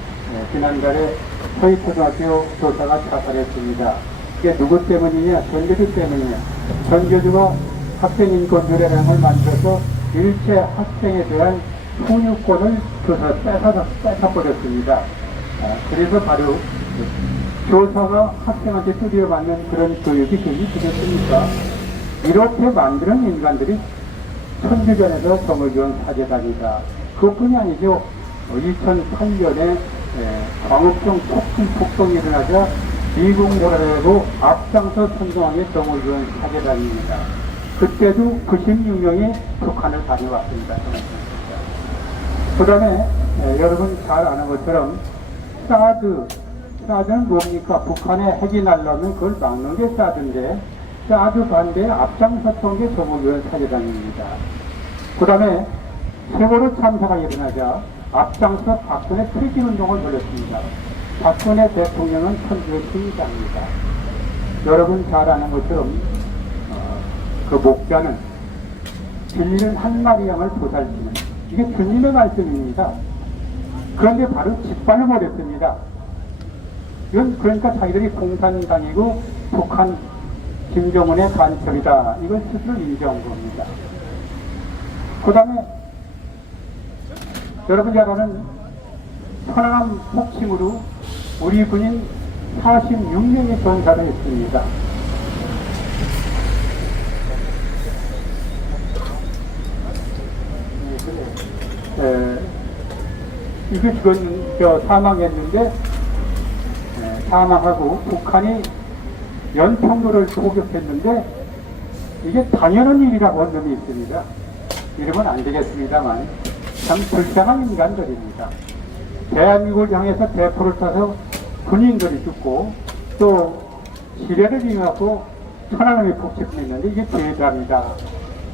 지난달에 서희초등학교 교사가 자살했습니다. 이게 누구 때문이냐? 전교조 때문이냐? 전교조가 학생인권유례라는 걸 만들어서 일체 학생에 대한 훈육권을 뺏어버렸습니다. 그래서 바로 교사가 학생한테 두드려 맞는 그런 교육이 되겠습니까? 이렇게 만드는 인간들이 천주변에서 정의교원 사제단이다. 그것뿐이 아니죠. 2008년에 광업성 폭동이 일어나자 미국모라고 앞장서 선동하게 정의교원 사제단입니다. 그때도 96명이 북한을 다녀왔습니다. 그 다음에 여러분 잘 아는 것처럼 사드는 뭡니까? 북한에 핵이 날라오면 그걸 막는 게 사드인데 사드 반대에 앞장섰던 게 정의교원 사제단입니다. 그 다음에 세월호 참사가 일어나자 앞장서 박근혜 퇴진운동을 벌였습니다. 박근혜 대통령은 천주의 신자입니다. 여러분 잘 아는 것처럼 그 목자는 진리는 한 마리 양을 보살피는, 이게 주님의 말씀입니다. 그런데 바로 짓밟아 버렸습니다. 이건 그러니까 자기들이 공산당이고 북한 김정은의 간첩이다, 이걸 스스로 인정한 겁니다. 그 다음에 여러분 잘 아는 천안함 폭침으로 우리 군인 46명이 전사를 했습니다. 이게 사망했는데, 사망하고 북한이 연평도를 공격했는데, 이게 당연한 일이라고 한 놈이 있습니다. 이러면 안 되겠습니다만 참 불쌍한 인간들입니다. 대한민국을 향해서 대포를 타서 군인들이 죽고 또 지뢰를 이용하고 천안함이 폭집했는데 이게 죄다입니다.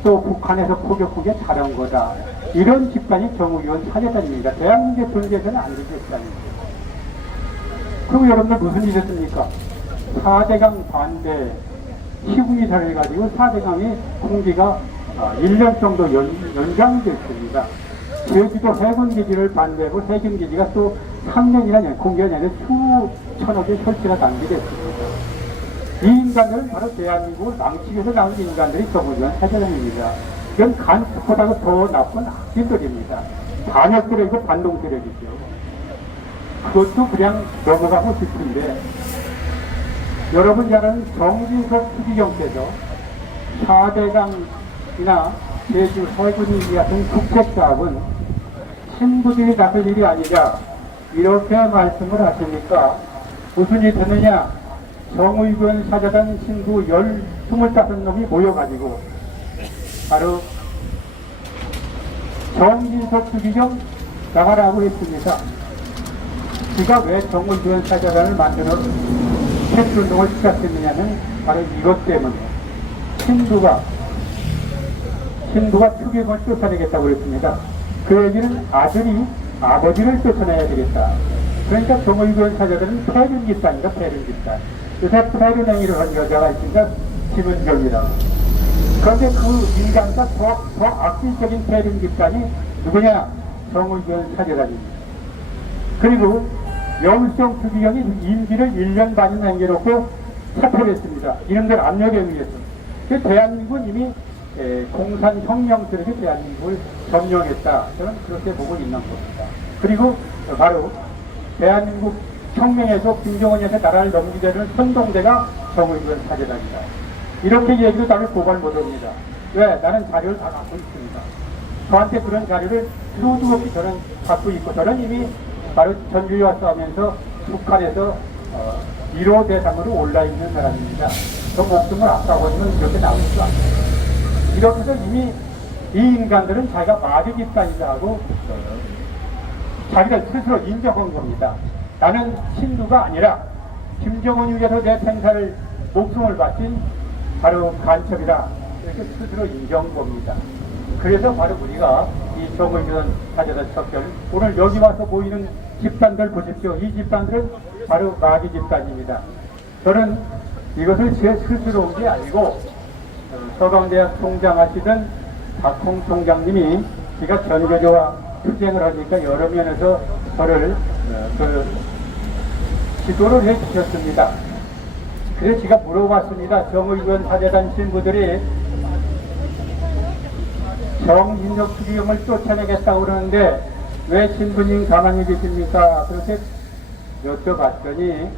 또 북한에서 포격한 게 다른 거다. 이런 집단이 정의원 사제단입니다. 대한민국의 존재에서는 안 되는 집단입니다. 그리고 여러분들 무슨 일이 있습니까? 4대강 반대 시군이사를 해가지고 4대강의 공기가 1년 정도 연장됐습니다. 제주도 해군기지를 반대하고 해군기지가 또 3년이나 공개가 내내 수천억의 설치가 단계됐습니다. 이 인간들은 바로 대한민국을 망치기 위해서 나온 인간들이 정의원 사제단입니다. 이건 간첩보다도 더 나쁜 악질들입니다. 반역들이고 반동세력이죠. 그것도 그냥 넘어가고 싶은데, 여러분 잘 아는 정진석 추기경께서 4대강이나 제주 해군이 같은 국책사업은 신부들이 나설 일이 아니라 이렇게 말씀을 하시니까 무슨 일이 됐느냐? 정의군 사제단 신부 25놈이 모여가지고 바로 정진석 추기경 나가라고 했습니다. 그가 왜 정의군 사제단을 만들어 핵운동을 시작했느냐면 바로 이것 때문에 신부가 추기경을 쫓아내겠다고 그랬습니다. 그 얘기는 아들이 아버지를 쫓아내야 되겠다. 그러니까 정의군 사제단은 폐륜 집단이다, 폐륜 집단. 요새 폐륜 행위를 한 여자가 있으니까 김은경이라고. 그런데 그 인간과 더 악질적인 폐륜 집단이 누구냐? 정의군 사제단입니다. 그리고 영성 추기경이 임기를 1년 반이 남겨놓고 사퇴를 했습니다. 이놈들 압력에 의해서. 그 대한민국은 이미 공산혁명 세력이 대한민국을 점령했다. 저는 그렇게 보고 있는 겁니다. 그리고 바로 대한민국 혁명에서 김정은한테 나라를 넘기려는 선동대가 정의군 사제단이다. 이렇게 얘기도 나를 고발 못합니다. 왜? 나는 자료를 다 갖고 있습니다. 저한테 그런 자료를 수도 없이 저는 갖고 있고, 저는 이미 바로 전주와 싸우면서 북한에서 1호 대상으로 올라있는 사람입니다. 저 목숨을 아까워지면 이렇게 나올 수 없어요. 이렇게 해서 이미 이 인간들은 자기가 마귀 집단이다 하고 자기를 스스로 인정한 겁니다. 나는 신두가 아니라 김정은 위해서 내 생사를 목숨을 바친 바로 간첩이다. 이렇게 스스로 인정한 겁니다. 그래서 바로 우리가 이 정의군 사제단 척결, 오늘 여기 와서 보이는 집단들 보십시오. 이 집단들은 바로 마귀 집단입니다. 저는 이것을 제 스스로 온 게 아니고 서강대학 총장하시던 박홍 총장님이 제가 전교조와 투쟁을 하니까 여러 면에서 저를 지도를 해 주셨습니다. 그래서 제가 물어봤습니다. 정의군 사제단 신부들이 정진석 추기경을 쫓아내겠다고 그러는데 왜 신부님 가만히 계십니까? 그렇게 여쭤봤더니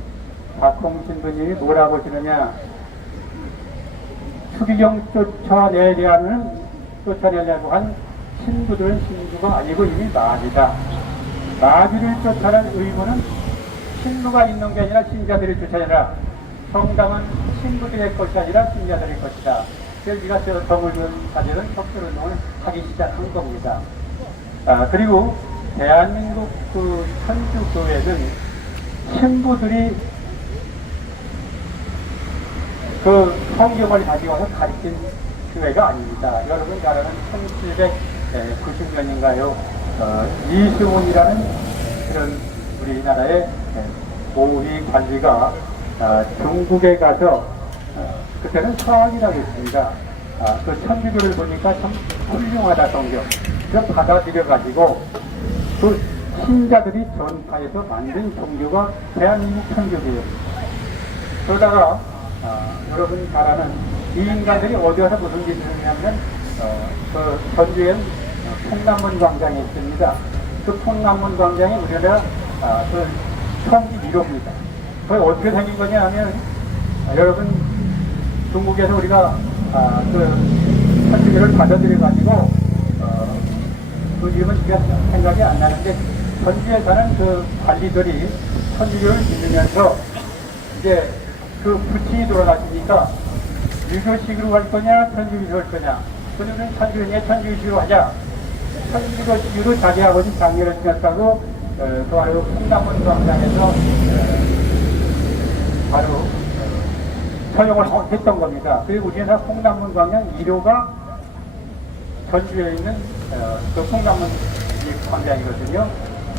박홍 신부님이 뭐라고 하시느냐? 추기경 쫓아내려고 한 신부들은 신부가 아니고 이미 마귀다. 마귀를 쫓아낼 의무는 신부가 있는 게 아니라 신자들이 쫓아내라. 성당은 신부들의 것이 아니라 신자들의 것이다. 그래서 우리가 정의군 사제단 척결운동을 하기 시작한 겁니다. 그리고 대한민국 그 천주교회는 신부들이 그 성경을 가지고 와서 가르친 교회가 아닙니다. 여러분 잘 아는 1790년인가요? 이승훈이라는 그런 우리나라의 고위 관리가 중국에 가서 그때는 서학이라고 했습니다. 그 천주교를 보니까 참 훌륭하다 성경. 그래서 받아들여가지고 그 신자들이 전파해서 만든 종교가 대한민국 천주교예요. 그러다가 여러분 잘 아는 이 인간들이 어디 가서 무슨 짓을 하냐면 그 전주엔 풍남문 광장이 있습니다. 그 풍남문 광장이 우리나라 그 총기 1호입니다. 그게 어떻게 생긴 거냐 하면 여러분 중국에서 우리가 그 천주교를 받아들여가지고 그 이름은 제가 생각이 안 나는데 전주에 사는 그 관리들이 천주교를 믿으면서 이제 그 부친이 돌아가시니까 유교식으로 할 거냐 천주교로 할 거냐 그러면 천주교식으로 하자. 천주교식으로 자기 아버지 장례를 지냈다고 그 바로 풍남문 광장에서 바로 처형을 했던 겁니다. 그리고 우리나라 풍남문 광장 1호가 전주에 있는 그 풍남문 광장이거든요.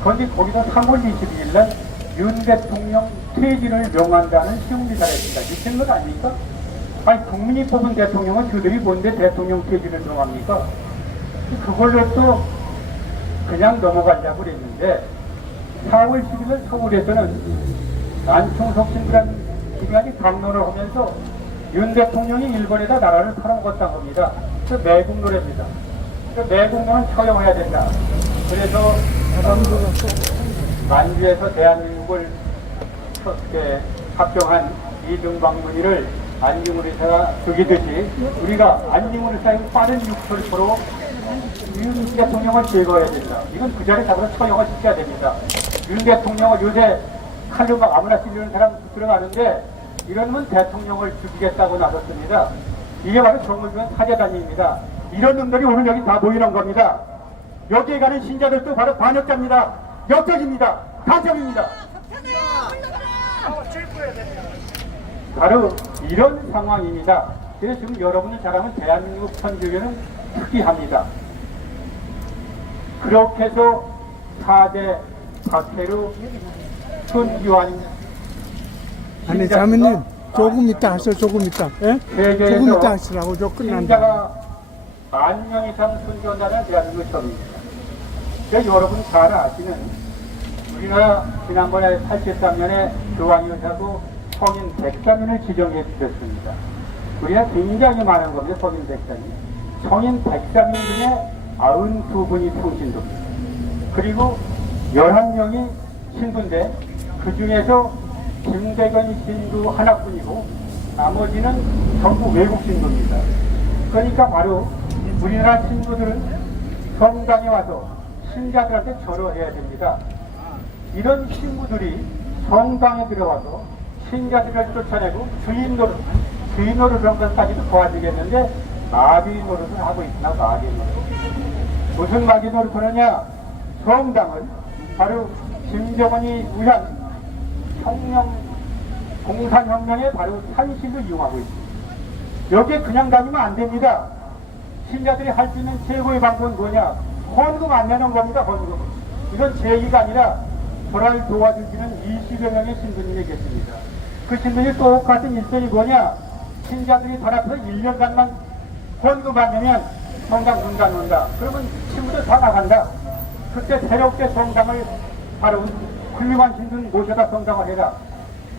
그런데 거기서 3월 22일 날 윤 대통령 퇴진을 명한다는 시험리사를 했습니다. 미친 것 아닙니까? 아니 국민이 뽑은 대통령은 그들이 뭔데 대통령 퇴진을 명합니까? 그걸로 또 그냥 넘어가려고 그랬는데 4월 10일 서울에서는 안충석 신부란 기관이 강론을 하면서 윤 대통령이 일본에다 나라를 팔아먹었다고 합니다. 그 매국 노래입니다. 그 매국노는 처형해야 된다. 그래서 만주에서 대한민국을 합병한 이등박문희를 안중우리사가 죽이듯이 우리가 안중우리사의 빠른 육철포로 윤 대통령을 제거해야 된다. 이건 그 자리에 잡아서 처형을 시켜야 됩니다. 윤 대통령을 요새 칼로 막 아무나 찔리는 사람 들어가는데 이러면 대통령을 죽이겠다고 나섰습니다. 이게 바로 정의주의 사제단입니다. 이런 놈들이 오늘 여기 다 모이는 겁니다. 여기에 가는 신자들도 바로 반역자입니다. 역적입니다. 간첩입니다. 바로 이런 상황입니다. 그래서 지금 여러분들 잘 아는 대한민국 천주교는 특이합니다. 그렇게 해서 사제, 박해루, 손기환 아니 자매님 조금 이따 하세요. 조금 이따. 예? 세계에서 조금 이따 하시라고. 저 끝난다. 신자가 10,000명 이상 순교한다는 대한민국 처음입니다. 그래서 여러분 잘 아시는 우리나라 지난번에 83년에 교황이사고 성인 103인을 지정해 주셨습니다. 우리나라 굉장히 많은 겁니다. 성인 103인. 성인 103인 중에 92분이 평신도입니다. 그리고 11명이 신도인데 그 중에서 김대건 신도 하나뿐이고 나머지는 전부 외국 신도입니다. 그러니까 바로 우리나라 신도들은 성당에 와서 신자들한테 절호해야 됩니다. 이런 신부들이 성당에 들어와서 신자들을 쫓아내고 주인 노릇한 것까지도 도와주겠는데 마귀 노릇을 하고 있구나. 마귀 노릇. 무슨 마귀 노릇을 하느냐? 성당은 바로 김정은이 위한 공산혁명에 바로 산실로 이용하고 있습니다. 여기에 그냥 다니면 안 됩니다. 신자들이 할 수 있는 최고의 방법은 뭐냐? 헌금 안 내는 겁니다. 헌금. 이건 제 얘기가 아니라 저를 도와주시는 20여 명의 신부님이 계십니다. 그 신부님이 똑같은 일선이 뭐냐? 신자들이 달아서 1년간만 헌금 안 내면 성당 문 닫는다. 그러면 친구들 다 나간다. 그때 새롭게 성당을 바로 훌륭한 신분 모셔다 성당을 해라.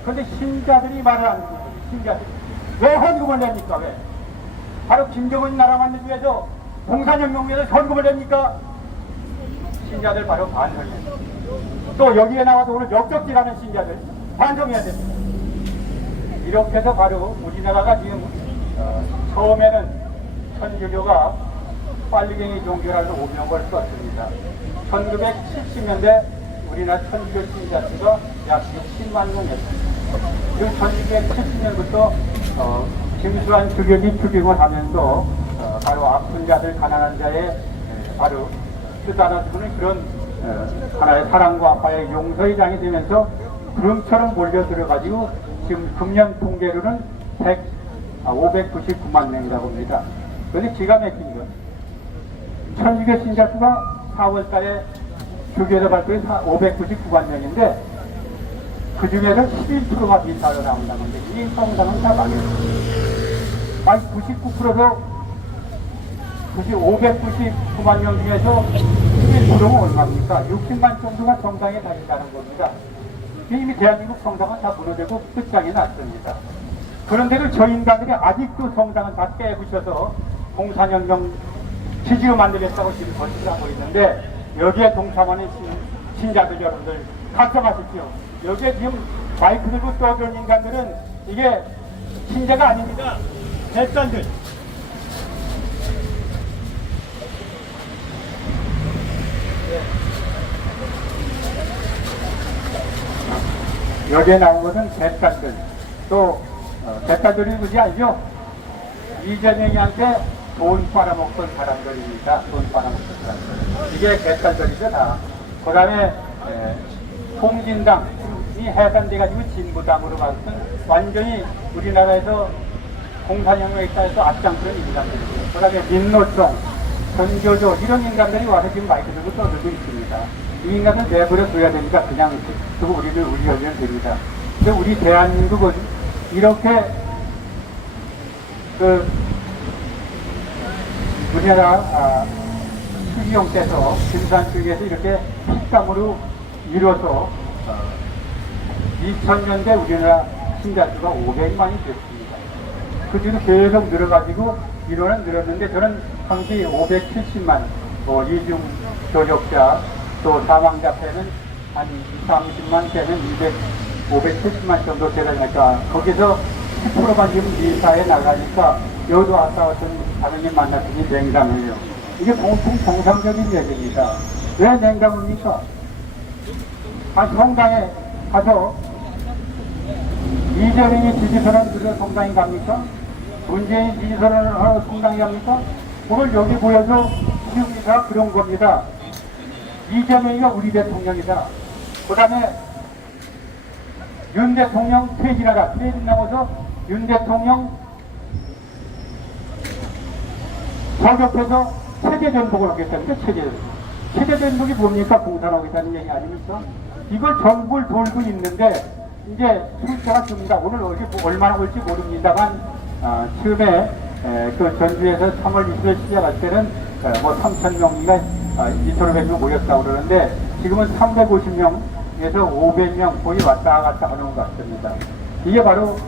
그런데 신자들이 말을 안 듣는 거예요. 신자들이. 왜 헌금을 냅니까? 왜? 바로 김정은 나라 만들기 위해서 공산혁명 위해서 헌금을 냅니까? 신자들 바로 반성해요. 또 여기에 나와서 오늘 역적질하는 신자들 반성해야 됩니다. 이렇게 해서 바로 우리나라가 지금 처음에는 천주교가 빨리갱이 종교라는 오명을 썼습니다. 1970년대 우리나라 천주교 신자 수가 약 60만 명이었습니다. 그리고 1970년부터 김수환 주교기 추경을 하면서 바로 아픈 자들, 가난한 자의 바로 뜻안아주는 그런 하나의 사랑과 아빠의 용서의 장이 되면서 구름처럼 몰려들어가지고 지금 금년 통계로는 599만 명이라고 합니다. 그런데 기가 막힌 건 천주교 신자 수가 4월 달에 교계에서 발표해 599만 명인데 그 중에서 11%가 미사로 나온다는데 이 성당은 다 망했어요. 아니 99%도 599만 명 중에서 11%가 얼마입니까? 60만 정도가 성당에 다닌다는 겁니다. 이미 대한민국 성당은 다 무너지고 끝장이 났습니다. 그런데도 저 인간들이 아직도 성당을 다 깨부셔서 공산혁명 지지로 만들겠다고 지금 거짓을 하고 있는데 여기에 동참하는 신자들 여러분들 각성하십시오. 여기에 지금 마이크 들고 떠드는 인간들은 이게 신자가 아닙니다. 대단들. 여기에 나온 것은 대단들. 또 대단들이 누구지 알죠? 이재명이한테 돈 빨아먹던 사람들입니다. 돈 빨아먹던 사람들. 이게 대단들이죠 다. 그 다음에 통진당, 이 해산돼가지고 진보당으로 갔던 완전히 우리나라에서 공산혁명에 따라서 앞장서는 인간들이고요. 그 다음에 민노총, 전교조 이런 인간들이 와서 지금 마이크 들고 떠들고 있습니다. 이 인간을 내버려 둬야 되니까 그냥 두고 우리를 울려주면 됩니다. 근데 우리 대한민국은 이렇게 우리나라 추기용 때서 김산 쪽에서 이렇게 식감으로 이뤄서 2000년대 우리나라 신자수가 500만이 됐습니다. 그 뒤로 계속 늘어가지고 인원은 늘었는데 저는 당시 570만, 이중 조력자, 또 사망자 패는 한 30만 패는 570만 정도 되니까 거기서 10%만 지금 미사에 나가니까 여기도 아까 어떤 사장님 만났더니 냉담해요. 이게 보통 정상적인 얘기입니다. 왜 냉담입니까? 성당에 가서 이재명이 지지선언 들어 성당에 갑니까? 문재인 지지선언을 하러 성당에 갑니까? 오늘 여기 보여서 시우리가 그런 겁니다. 이재명이가 우리 대통령이다. 그 다음에 윤 대통령 퇴진하라. 퇴진 나와서 윤 대통령 저격해서 체제 전복을 하겠다니까 체제 전복이 뭡니까? 공산하겠다는 얘기 아닙니까? 이걸 전국을 돌고 있는데 이제 숫자가 줍니다. 오늘 얼마나 올지 모릅니다만 처음에 그 전주에서 3월 20일 시작할 때는 3,000명이가 2,500명 모였다고 그러는데 지금은 350명에서 500명 거의 왔다 갔다 하는 것 같습니다. 이게 바로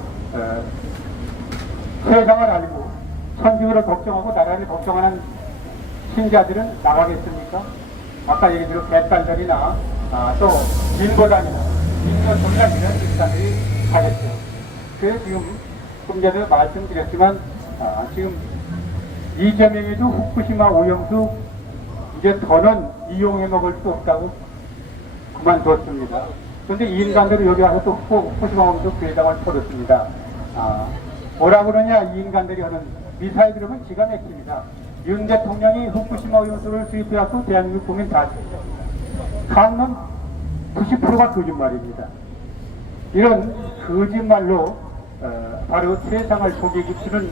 세상을 알고 천주교를 걱정하고 나라를 걱정하는 신자들은 나가겠습니까? 아까 얘기대로 개딸들이나 또 진보당이나 민주당이나 이런 집단들이 가겠죠. 그래서 지금 좀 전에 말씀드렸지만 지금 이재명에도 후쿠시마 오염수 이제 더는 이용해 먹을 수 없다고 그만뒀습니다. 그런데 이 인간들은 여기 와서 또 후쿠시마 오염수 괴담을 퍼졌습니다. 뭐라 그러냐 이 인간들이 하는 미사일 들으면 기가 막힙니다. 윤 대통령이 후쿠시마 오염수를 수입해갖고 대한민국 국민 다 강릉 90%가 거짓말입니다. 이런 거짓말로 바로 세상을 속이고 수는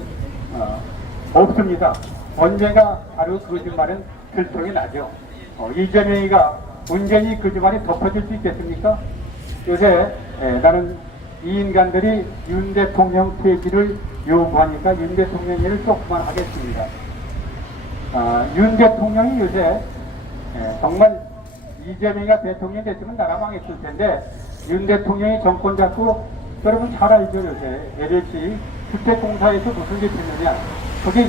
없습니다. 언젠가 바로 거짓말은 들통이 나죠. 이재명이가 문재인이 거짓말이 덮어질 수 있겠습니까? 요새 나는 이 인간들이 윤 대통령 퇴진을 요구하니까 윤 대통령 일을 조금만 하겠습니다. 윤 대통령이 요새 정말 이재명이가 대통령이 됐으면 나라 망했을 텐데 윤 대통령이 정권 잡고 여러분 잘 알죠. 요새 LH 주택공사에서 무슨 일이 있느냐, 그게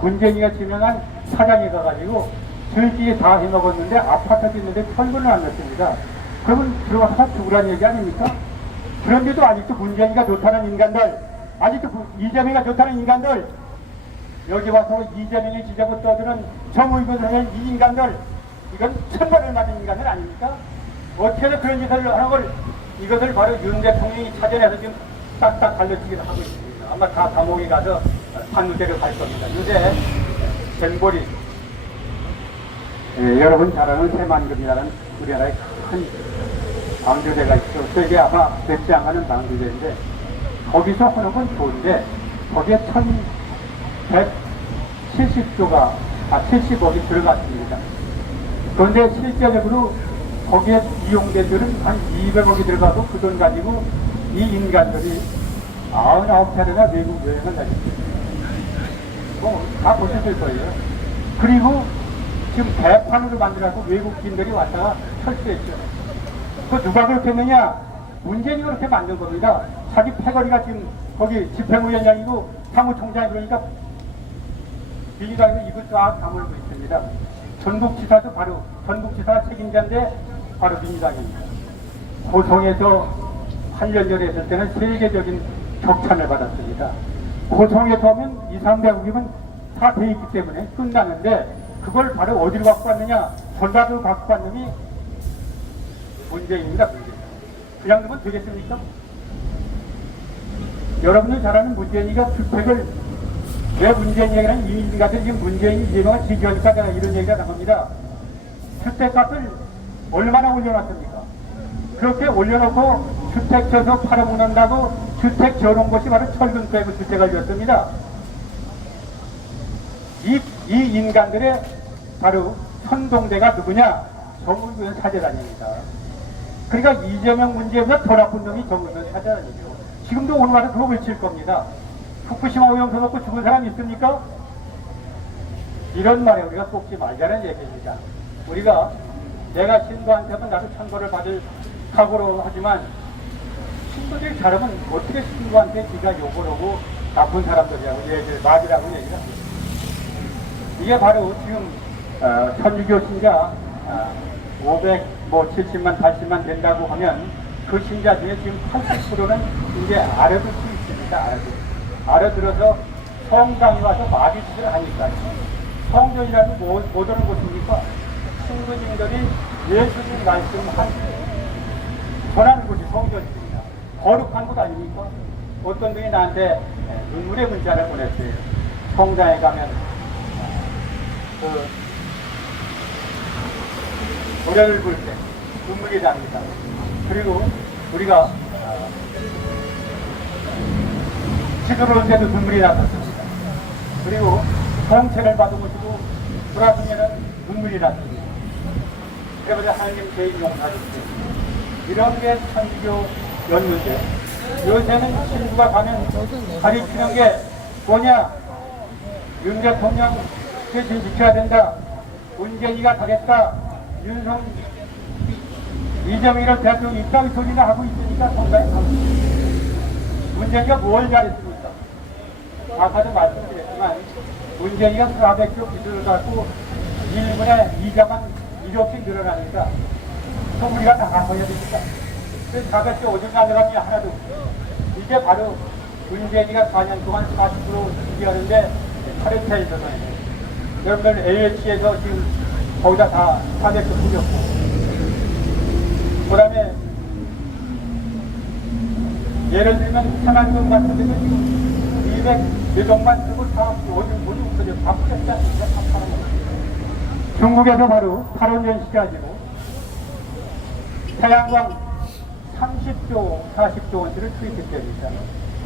문재인이가 지명한 사장이 가가지고 저희끼리 다 해먹었는데 아파트도 있는데 철거를 안 했습니다. 그러면 들어가서 다 죽으라는 얘기 아닙니까? 그런데도 아직도 문재인이가 좋다는 인간들, 아직도 이재명이가 좋다는 인간들, 여기 와서 이재명이 지자고 떠드는 정의를 하는 이 인간들, 이건 천벌을 맞은 인간들 아닙니까? 어떻게 해서 그런 짓을 하는 걸, 이것을 바로 윤 대통령이 찾아내서 지금 딱딱 달려치기를 하고 있습니다. 아마 다 감옥에 가서 판유대를 갈 겁니다. 요새 젠보리, 여러분 잘 아는 새만금이라는 우리나라의 큰 방주대가 있어. 그게 아마 배짱하는 방주대인데 거기서 하는 건 좋은데 거기에 1,170억이 들어갔습니다. 그런데 실제적으로 거기에 이용된 돈은 한 200억이 들어가도 그 돈 가지고 이 인간들이 99차례나 외국 여행을 다녔습니다. 다 보셨을 거예요. 그리고 지금 대판으로 만들어서 외국인들이 왔다가 철수했죠. 그 누가 그렇게 했느냐? 문재인이 그렇게 만든 겁니다. 자기 패거리가 지금 거기 집행위원장이고 사무총장이 그러니까 민주당에서 입을 쫙 다물고 있습니다. 전국지사도 바로 전국지사 책임자인데 바로 민주당입니다. 고성에서 8년 전에 했을 때는 세계적인 격찬을 받았습니다. 고성에서 하면 2, 300억이면 다 돼 있기 때문에 끝나는데 그걸 바로 어디로 갖고 왔느냐? 전라도로 갖고 왔는 놈이 문재인입니다. 문재인. 그냥 두면 되겠습니까? 여러분들 잘 아는 문재인이가 주택을 왜 문재인 얘기를 하는 이민지 같은 지금 문재인이 이재명을 지지하니까 제가 이런 얘기가 나옵니다. 주택값을 얼마나 올려놨습니까? 그렇게 올려놓고 주택 쳐서 팔아먹는다고 주택 저런 것이 바로 철근 빼고 주택을 줬습니다. 이 인간들의 바로 선동대가 누구냐? 정의군 사재단입니다. 그러니까 이재명 문제보다 더 나쁜 놈이 정의군 사재단이죠. 지금도 오늘 와서 그거 외칠 겁니다. 후쿠시마 오염수 먹고 죽은 사람 있습니까? 이런 말에 우리가 속지 말자는 얘기입니다. 우리가 내가 신부한테는 나도 천벌을 받을 각오로 하지만 신부들이 잘하면 어떻게 신부한테 네가 욕을 하고 나쁜 사람들이라고 얘기를 맞으라고 얘기를 합니다. 이게 바로 지금 천주교 신자 570만 80만 된다고 하면 그 신자 중에 지금 80%는 이제 알아둘 수 있습니다. 알아들어서 성당에 와서 마비짓을 하니까 성전이라도 못 오는 곳입니까? 신부님들이 예수님 말씀 한 전하는 곳이 성전입니다. 거룩한 곳 아닙니까? 어떤 분이 나한테 눈물의 문자를 보냈어요. 성당에 가면 노래를 부를 때 눈물이 납니다. 그리고 우리가 기도를 할 때도 눈물이 났었습니다. 그리고 성체를 받아보시고 돌아서면은 눈물이 났습니다. 그래서 하나님 죄인 용서하셨습니다. 이런 게 천주교였는데 요새는 친구가 가면 가리키는 게 뭐냐? 윤 대통령 최신 지켜야 된다. 문재인이가 잘했다. 이재명이를 대통령 입당 소리나 하고 있으니까 성당에 가고 문재인이가 뭘 잘했습니까? 아까도 말씀드렸지만 문재인이가 400kg 기술을 갖고 1분에 2자만 1억씩 늘어나니까 또 우리가 다 가서야 됩니까? 그래서 400kg 오줌 나느라니 하나도 이게 바로 문재인이가 4년 동안 40% 지지하는데 카르텔에서는 여러분들 AH에서 지금 거기다 다 400kg 뿌렸고 그 다음에 예를 들면 상한금 같은 데는 지금 200여종만 쓰고 다 오줌 없어져 다 뿌렸지 않습니까? 다 팔아먹어요. 중국에서 바로 8원전 시가지고 태양광 30조, 40조 원치를 투입했답니다.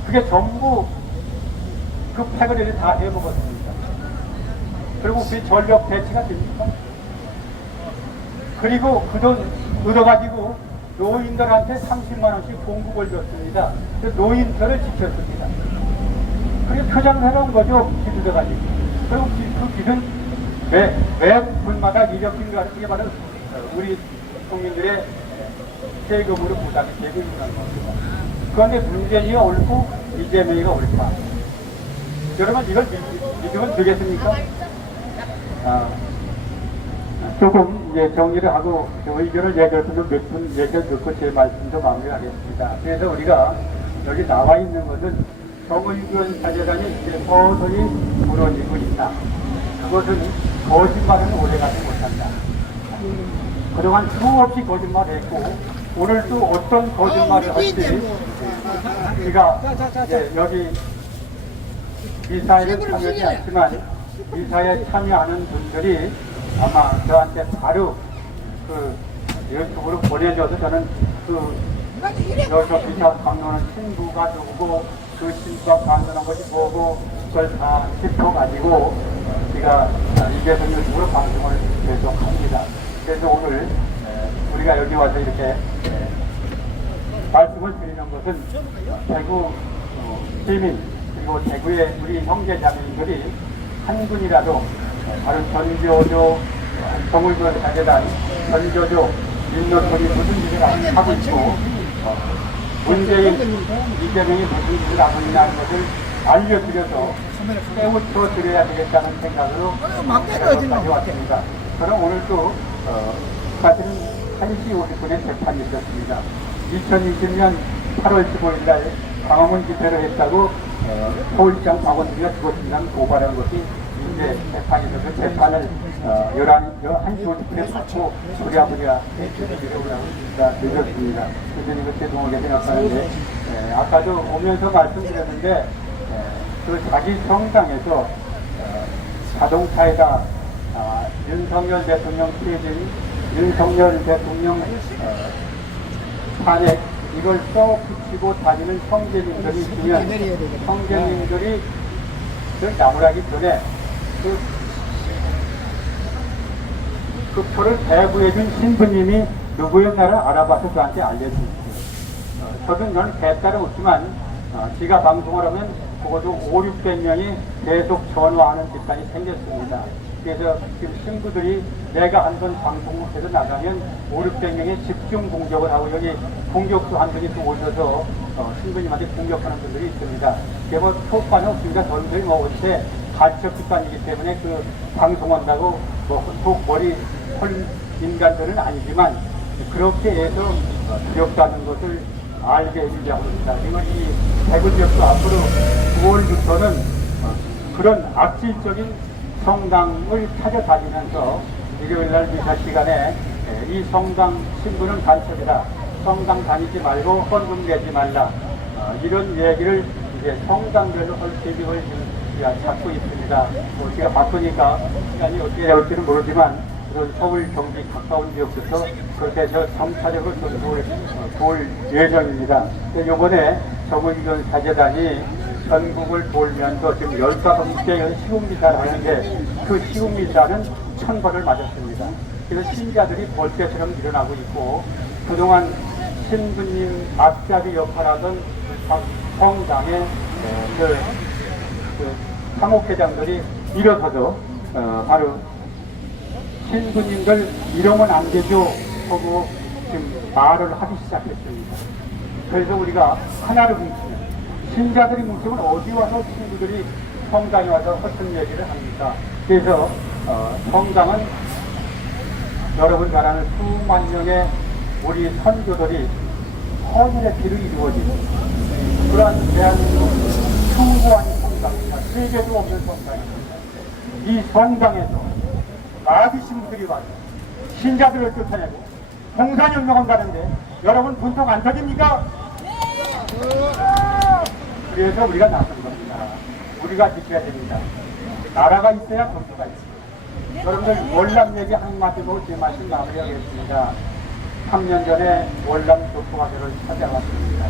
그게 전부 그 패거리를 다 해먹었습니다. 그리고 그 전력 대체가 됩니까? 그리고 그 돈 얻어가지고 노인들한테 30만원씩 공급을 줬습니다. 그 노인표를 지켰습니다. 그리고 표장해놓은 거죠. 빚 얻어가지고. 그리고 그 빚은 매 분마다 이력金가 그게 바로 우리 국민들의 세금으로 부담이 되고 있는 겁니다. 그런데 문재인이 옳고 이재명이가 옳다. 여러분 이걸 믿으면 되겠습니까? 조금 이제 정리를 하고 의견을 얘기해서는 몇 분 얘기를 듣고 제 말씀도 마무리하겠습니다. 그래서 우리가 여기 나와 있는 것은 정의균 사재단이 이제 서서히 무너지고 있다. 그것은 거짓말은 오래가지 못한다. 그동안 수없이 거짓말했고 오늘 또 어떤 거짓말을 할지 우리가 여기 미사에는 참여하지 않지만 미사에 참여하는 분들이 아마 저한테 바로 그 유튜브로 보내줘서 저는 저 기사 강론하는 친구가 누구고 그 친구가 강론한 것이 뭐고 그걸 다 짚어가지고 제가 이재성 유튜브로 방송을 계속합니다. 그래서 오늘 우리가 여기 와서 이렇게 말씀을 드리는 것은 대구 시민 그리고 대구의 우리 형제자매님들이 한 분이라도 바로 전교조 정울군 사재단 전교조 민노총이 무슨 일을 하고 있고 문재인 이재명이 무슨 일을 하고 있냐는 것을 알려드려서 깨우쳐 드려야 되겠다는 생각으로 가져왔습니다. 저는 오늘 또 사실은 1시 50분에 재판이 있었습니다. 2020년 8월 15일 날 광화문 집회를 했다고 서울시장 박원순이가 죽었습니다는 고발한 것이 이제 재판이 있어서 재판을 1시 50분에 받고 부랴부랴 늦었습니다. 그래서 이거 죄송하게 생각하는데 아까도 오면서 말씀드렸는데 그 자기 성당에서 자동차에다 윤석열 대통령 퇴진, 윤석열 대통령 탄핵 이걸 써 붙이고 다니는 형제님들이 있으면 형제님들이 그 나무라기 전에 그 표를 배부해준 신부님이 누구였나를 알아봐서 저한테 알려주십시오. 저도 이건 개딸은 없지만 지가 방송을 하면 적어도 500~600명이 계속 전화하는 집단이 생겼습니다. 그래서 지금 신부들이 내가 한 번 방송에서 나가면 500~600명이 집중 공격을 하고 여기 공격수 한 분이 또 오셔서 신부님한테 공격하는 분들이 있습니다. 그뭐 효과는 없습니다. 저희들이 뭐 어째 가첩 집단이기 때문에 그 방송한다고 뭐 머리 헐 인간들은 아니지만 그렇게 해서 두렵다는 것을 알게 해주려고 합니다. 이건 이 대구 지역도 앞으로 9월부터는 그런 악질적인 성당을 찾아다니면서 일요일날 미사 시간에 이 성당 신부는 간첩이다. 성당 다니지 말고 헌금 내지 말라. 이런 얘기를 이제 성당별로 할 계획을 찾고 있습니다. 제가 바쁘니까 시간이 어떻게 될지는 모르지만 서울 경기 가까운 지역부터 그렇게 해서 점차적으로 돌 예정입니다. 이번에 정의기존 사재단이 전국을 돌면서 지금 15개 시국미사를 하는데 그 시국미사는 천벌을 맞았습니다. 그래서 신자들이 벌떼처럼 일어나고 있고 그동안 신부님 앞잡이 역할하던 성당의 그 사목회장들이 일어서서 바로 신부님들 이러면 안 되죠 하고 지금 말을 하기 시작했습니다. 그래서 우리가 하나를 뭉치면 신자들이 뭉치면 어디 와서 친구들이 성당에 와서 허튼 얘기를 합니까? 그래서 성당은 여러분 말하는 수만 명의 우리 선교들이 헌일의 피로 이루어지는 그러한 대한민국 숭고한 성당입니다. 세계도 없는 성당입니다. 이 성당에서 마귀 신부들이 와서 신자들을 쫓아내고 공산혁명을 가는데 여러분 분통 안 터집니까? 그래서 우리가 나선 겁니다. 우리가 지켜야 됩니다. 나라가 있어야 정부가 있습니다. 여러분들 월남 얘기 한마디로 제 말씀 마무리하겠습니다. 3년 전에 월남 교포가교를 찾아왔습니다.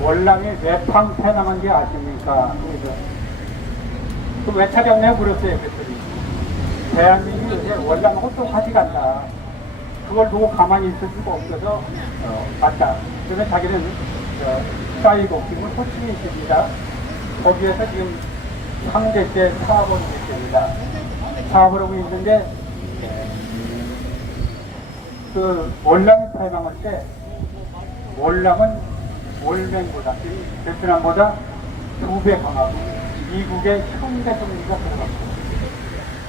월남이 왜 팡패남한 게 아십니까? 왜 찾아왔냐고 물었어요. 그랬더니 대한민국이 요새 월남하고 똑같이 간다. 그걸 보고 가만히 있을 수가 없어서 갔다. 그래서 자기는 쌓이고 지금은 호치민 있습니다. 거기에서 지금 3대째 사업을 있습니다. 사업을 하고 있는데 그 월남이 폐망할 때 월남은 월맹보다 베트남보다 2배 강하고 미국의 현대 정리가 들어갔고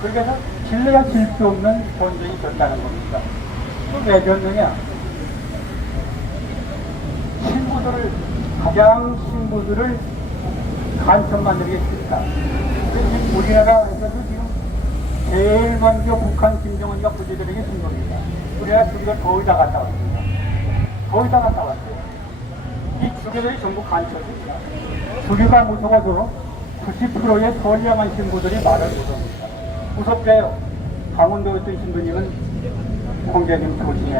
그래서 질래야 질 수 없는 전쟁이 됐다는 겁니다. 왜 졌느냐? 신부들을 간첩 만들기 싫다. 우리나라에서도 지금 제일 먼저 북한 김정은이가 부지들에게 준 겁니다. 우리나라 둘이가 거의 다 갔다 왔습니다. 거의 다 갔다 왔어요. 이 주교들이 전부 간첩입니다. 주교가 무서워서 90%의 선량한 신부들이 말을 못합니다. 무섭대요. 강원도에 있던 신부님은 홍제님 조심해.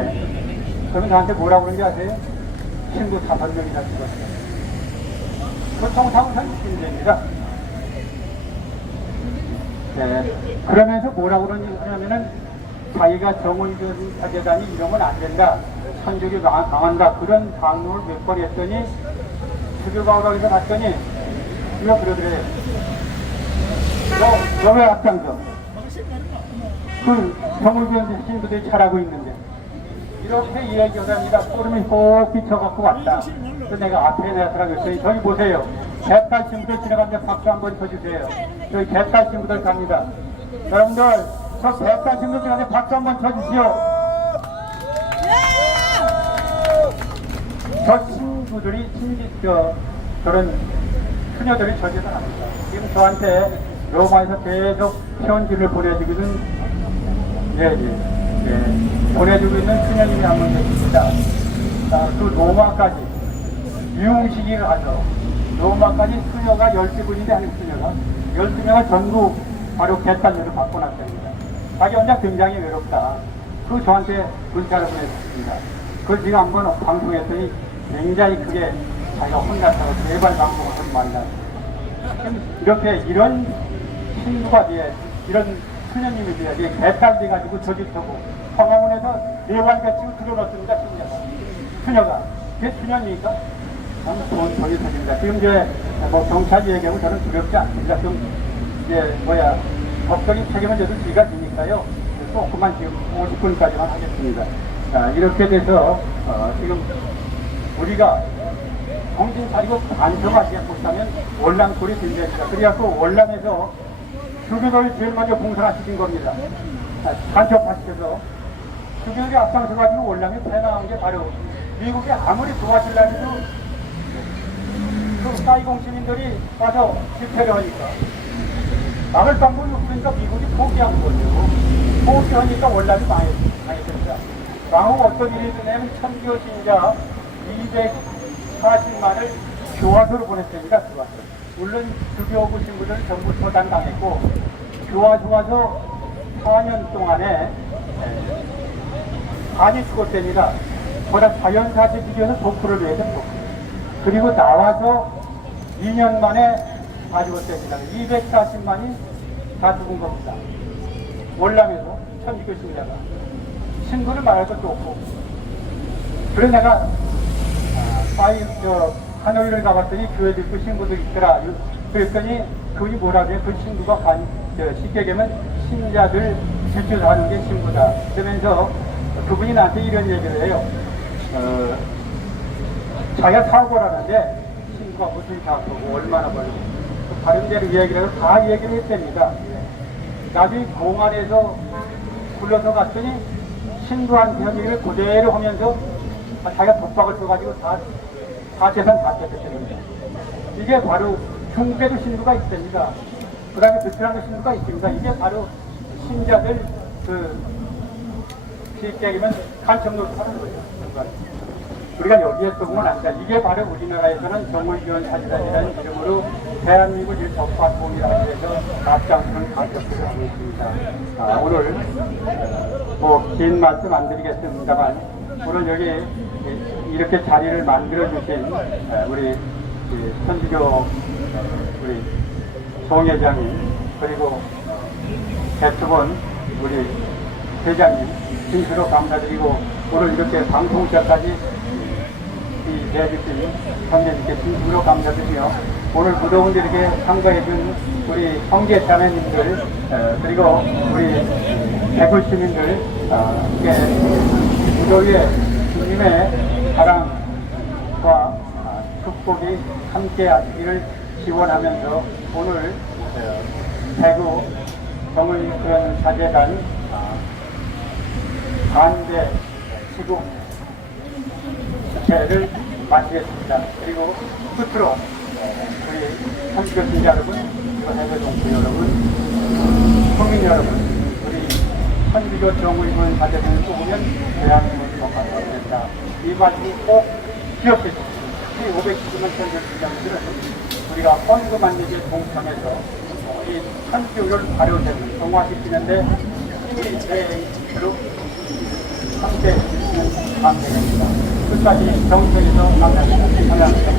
그러면 나한테 뭐라고 그러는지 아세요? 신부 5명이나 죽었어요. 그 정상은 신부입니다. 네. 그러면서 뭐라고 그러냐면은 자기가 정의전 사제단이 이러면 안 된다. 천주교 강한다. 그런 강론을 몇 번 했더니 수교가오락에서 갔더니 이거 그러더래. 너 왜 앞장서? 그 정의전 신부들이 잘하고 있는데. 이렇게 이야기를 합니다. 소름이 혹 비쳐갖고 왔다. 그래서 내가 앞에 나서라고 했더니 저기 보세요. 개딸 친구들 지나가는데 박수 한번 쳐주세요. 저기 개딸 친구들 갑니다. 여러분들 저 개딸 친구들 지나가는데 박수 한번 쳐주시오. 저 친구들이 저런 수녀들이 저기서 합니다. 지금 저한테 로마에서 계속 편지를 보내주기는 보내주고 있는 수녀님이 한 분 계십니다. 그 로마까지 유흥식이 가서 로마까지 수녀가 12분인데 하는 수녀가 12명을 전부 바로 개딸녀를 바꿔놨습니다. 자기 혼자 굉장히 외롭다. 그 저한테 문자를 보냈습니다. 그걸 제가 한번 방송했더니 굉장히 크게 자기가 혼났다고 제발 방송을 하지 말라. 이렇게 이런 친구가 돼야 이런 수녀님이 돼야 개딸 돼가지고 저기 서고 황화문에서 내관같이 들어놓습니다. 수녀가 그게 수녀입니까? 참 좋은 소리 들립니다. 지금 이제 뭐 경찰 얘기하고 저는 두렵지 않습니다. 좀 이제 법적인 책임은 저도 지가 지니까요. 조금만 지금 50분까지만 하겠습니다. 자, 이렇게 돼서 지금 우리가 정신 차리고 반성하지 못하면 월남골이 된답니다. 그래갖고 월남에서 주교를 제일 먼저 봉사시킨 겁니다. 간첩하시켜서 주교들이 앞장서가지고 월남에 태어난 게 바로 미국이 아무리 도와주려고 해도 그 사이공 시민들이 와서 집회를 하니까 막을 방법이 없으니까 미국이 포기한 거죠. 포기하니까 월남이 망했습니다. 왕후 어떤 일이 있냐면 천교 신자 240만을 교화소로 보냈습니다. 교화소. 물론 주교부 신부들은 전부 처단당했고 교화소 와서 4년 동안에 반이 죽었답니다. 거기다 자연사실 지켜서 도프를 위해서 도프. 그리고 나와서 2년 만에 다 죽었답니다. 240만이 다 죽은 겁니다. 월남에서 천주교 신자가 친구를 말할 것도 없고. 그래서 내가 하노이를 가봤더니 교회 듣고 친구들 있더라. 그랬더니 그분이 뭐라 그래? 그 친구가 쉽게 얘기하면 신자들 질주를 하는 게 친구다. 그러면서 그분이 나한테 이런 얘기를 해요. 자기가 사고를 하는데 친구가 무슨 사고고 얼마나 벌고 다른 데로 이야기를 해서 다 얘기를 했답니다. 나중에 공안에서 불러서 갔더니 친구한테 한 얘기를 그대로 하면서 자기가 독박을 써가지고 다 재산 다 뺏겼습니다. 이게 바로 중국에도 신부가 있습니다. 그 다음에 베트남에도 신부가 있습니다. 이게 바로 신자들 쉽게 얘기하면 간첩노릇 하는 거예요. 우리가 여기에 쏘면 안 돼. 이게 바로 우리나라에서는 정의교원 사제단이라는 이름으로 대한민국 일적파통이라고 해서 앞장서는 간첩들을 하고 있습니다. 오늘 긴 말씀 안 드리겠습니다만 오늘 여기 이렇게 자리를 만들어 주신 우리 천주교 우리 송 회장님 그리고 개투본 우리 회장님 진심으로 감사드리고 오늘 이렇게 방송사까지 내주신 성례님께 진심으로 감사드리며 오늘 무더운 이렇게 참가해준 우리 형제 자매님들 그리고 우리 대구 시민들 무더위에 주님의 사랑과 축복이 함께 하시기를 기원하면서 오늘 대구 정의교원 사제단 반대 시국 집회를 마치겠습니다. 그리고 끝으로 우리 천주교 신자 여러분, 그리고 해외 동포 여러분, 국민 여러분, 우리 천주교 정의교원 사제단을 뽑으면 대한민국이 복합하게 된다. 이 말씀이 꼭 기억해 주십시오. 이 510만 천주교 신자들은 우리가 헌금 만들기에 동참해서 이 천주교를 발효되는 동화시키는데 우리 대의로 함께 해주시면 감사드립니다. 끝까지 정책에서 감사합니다. 감사합니다.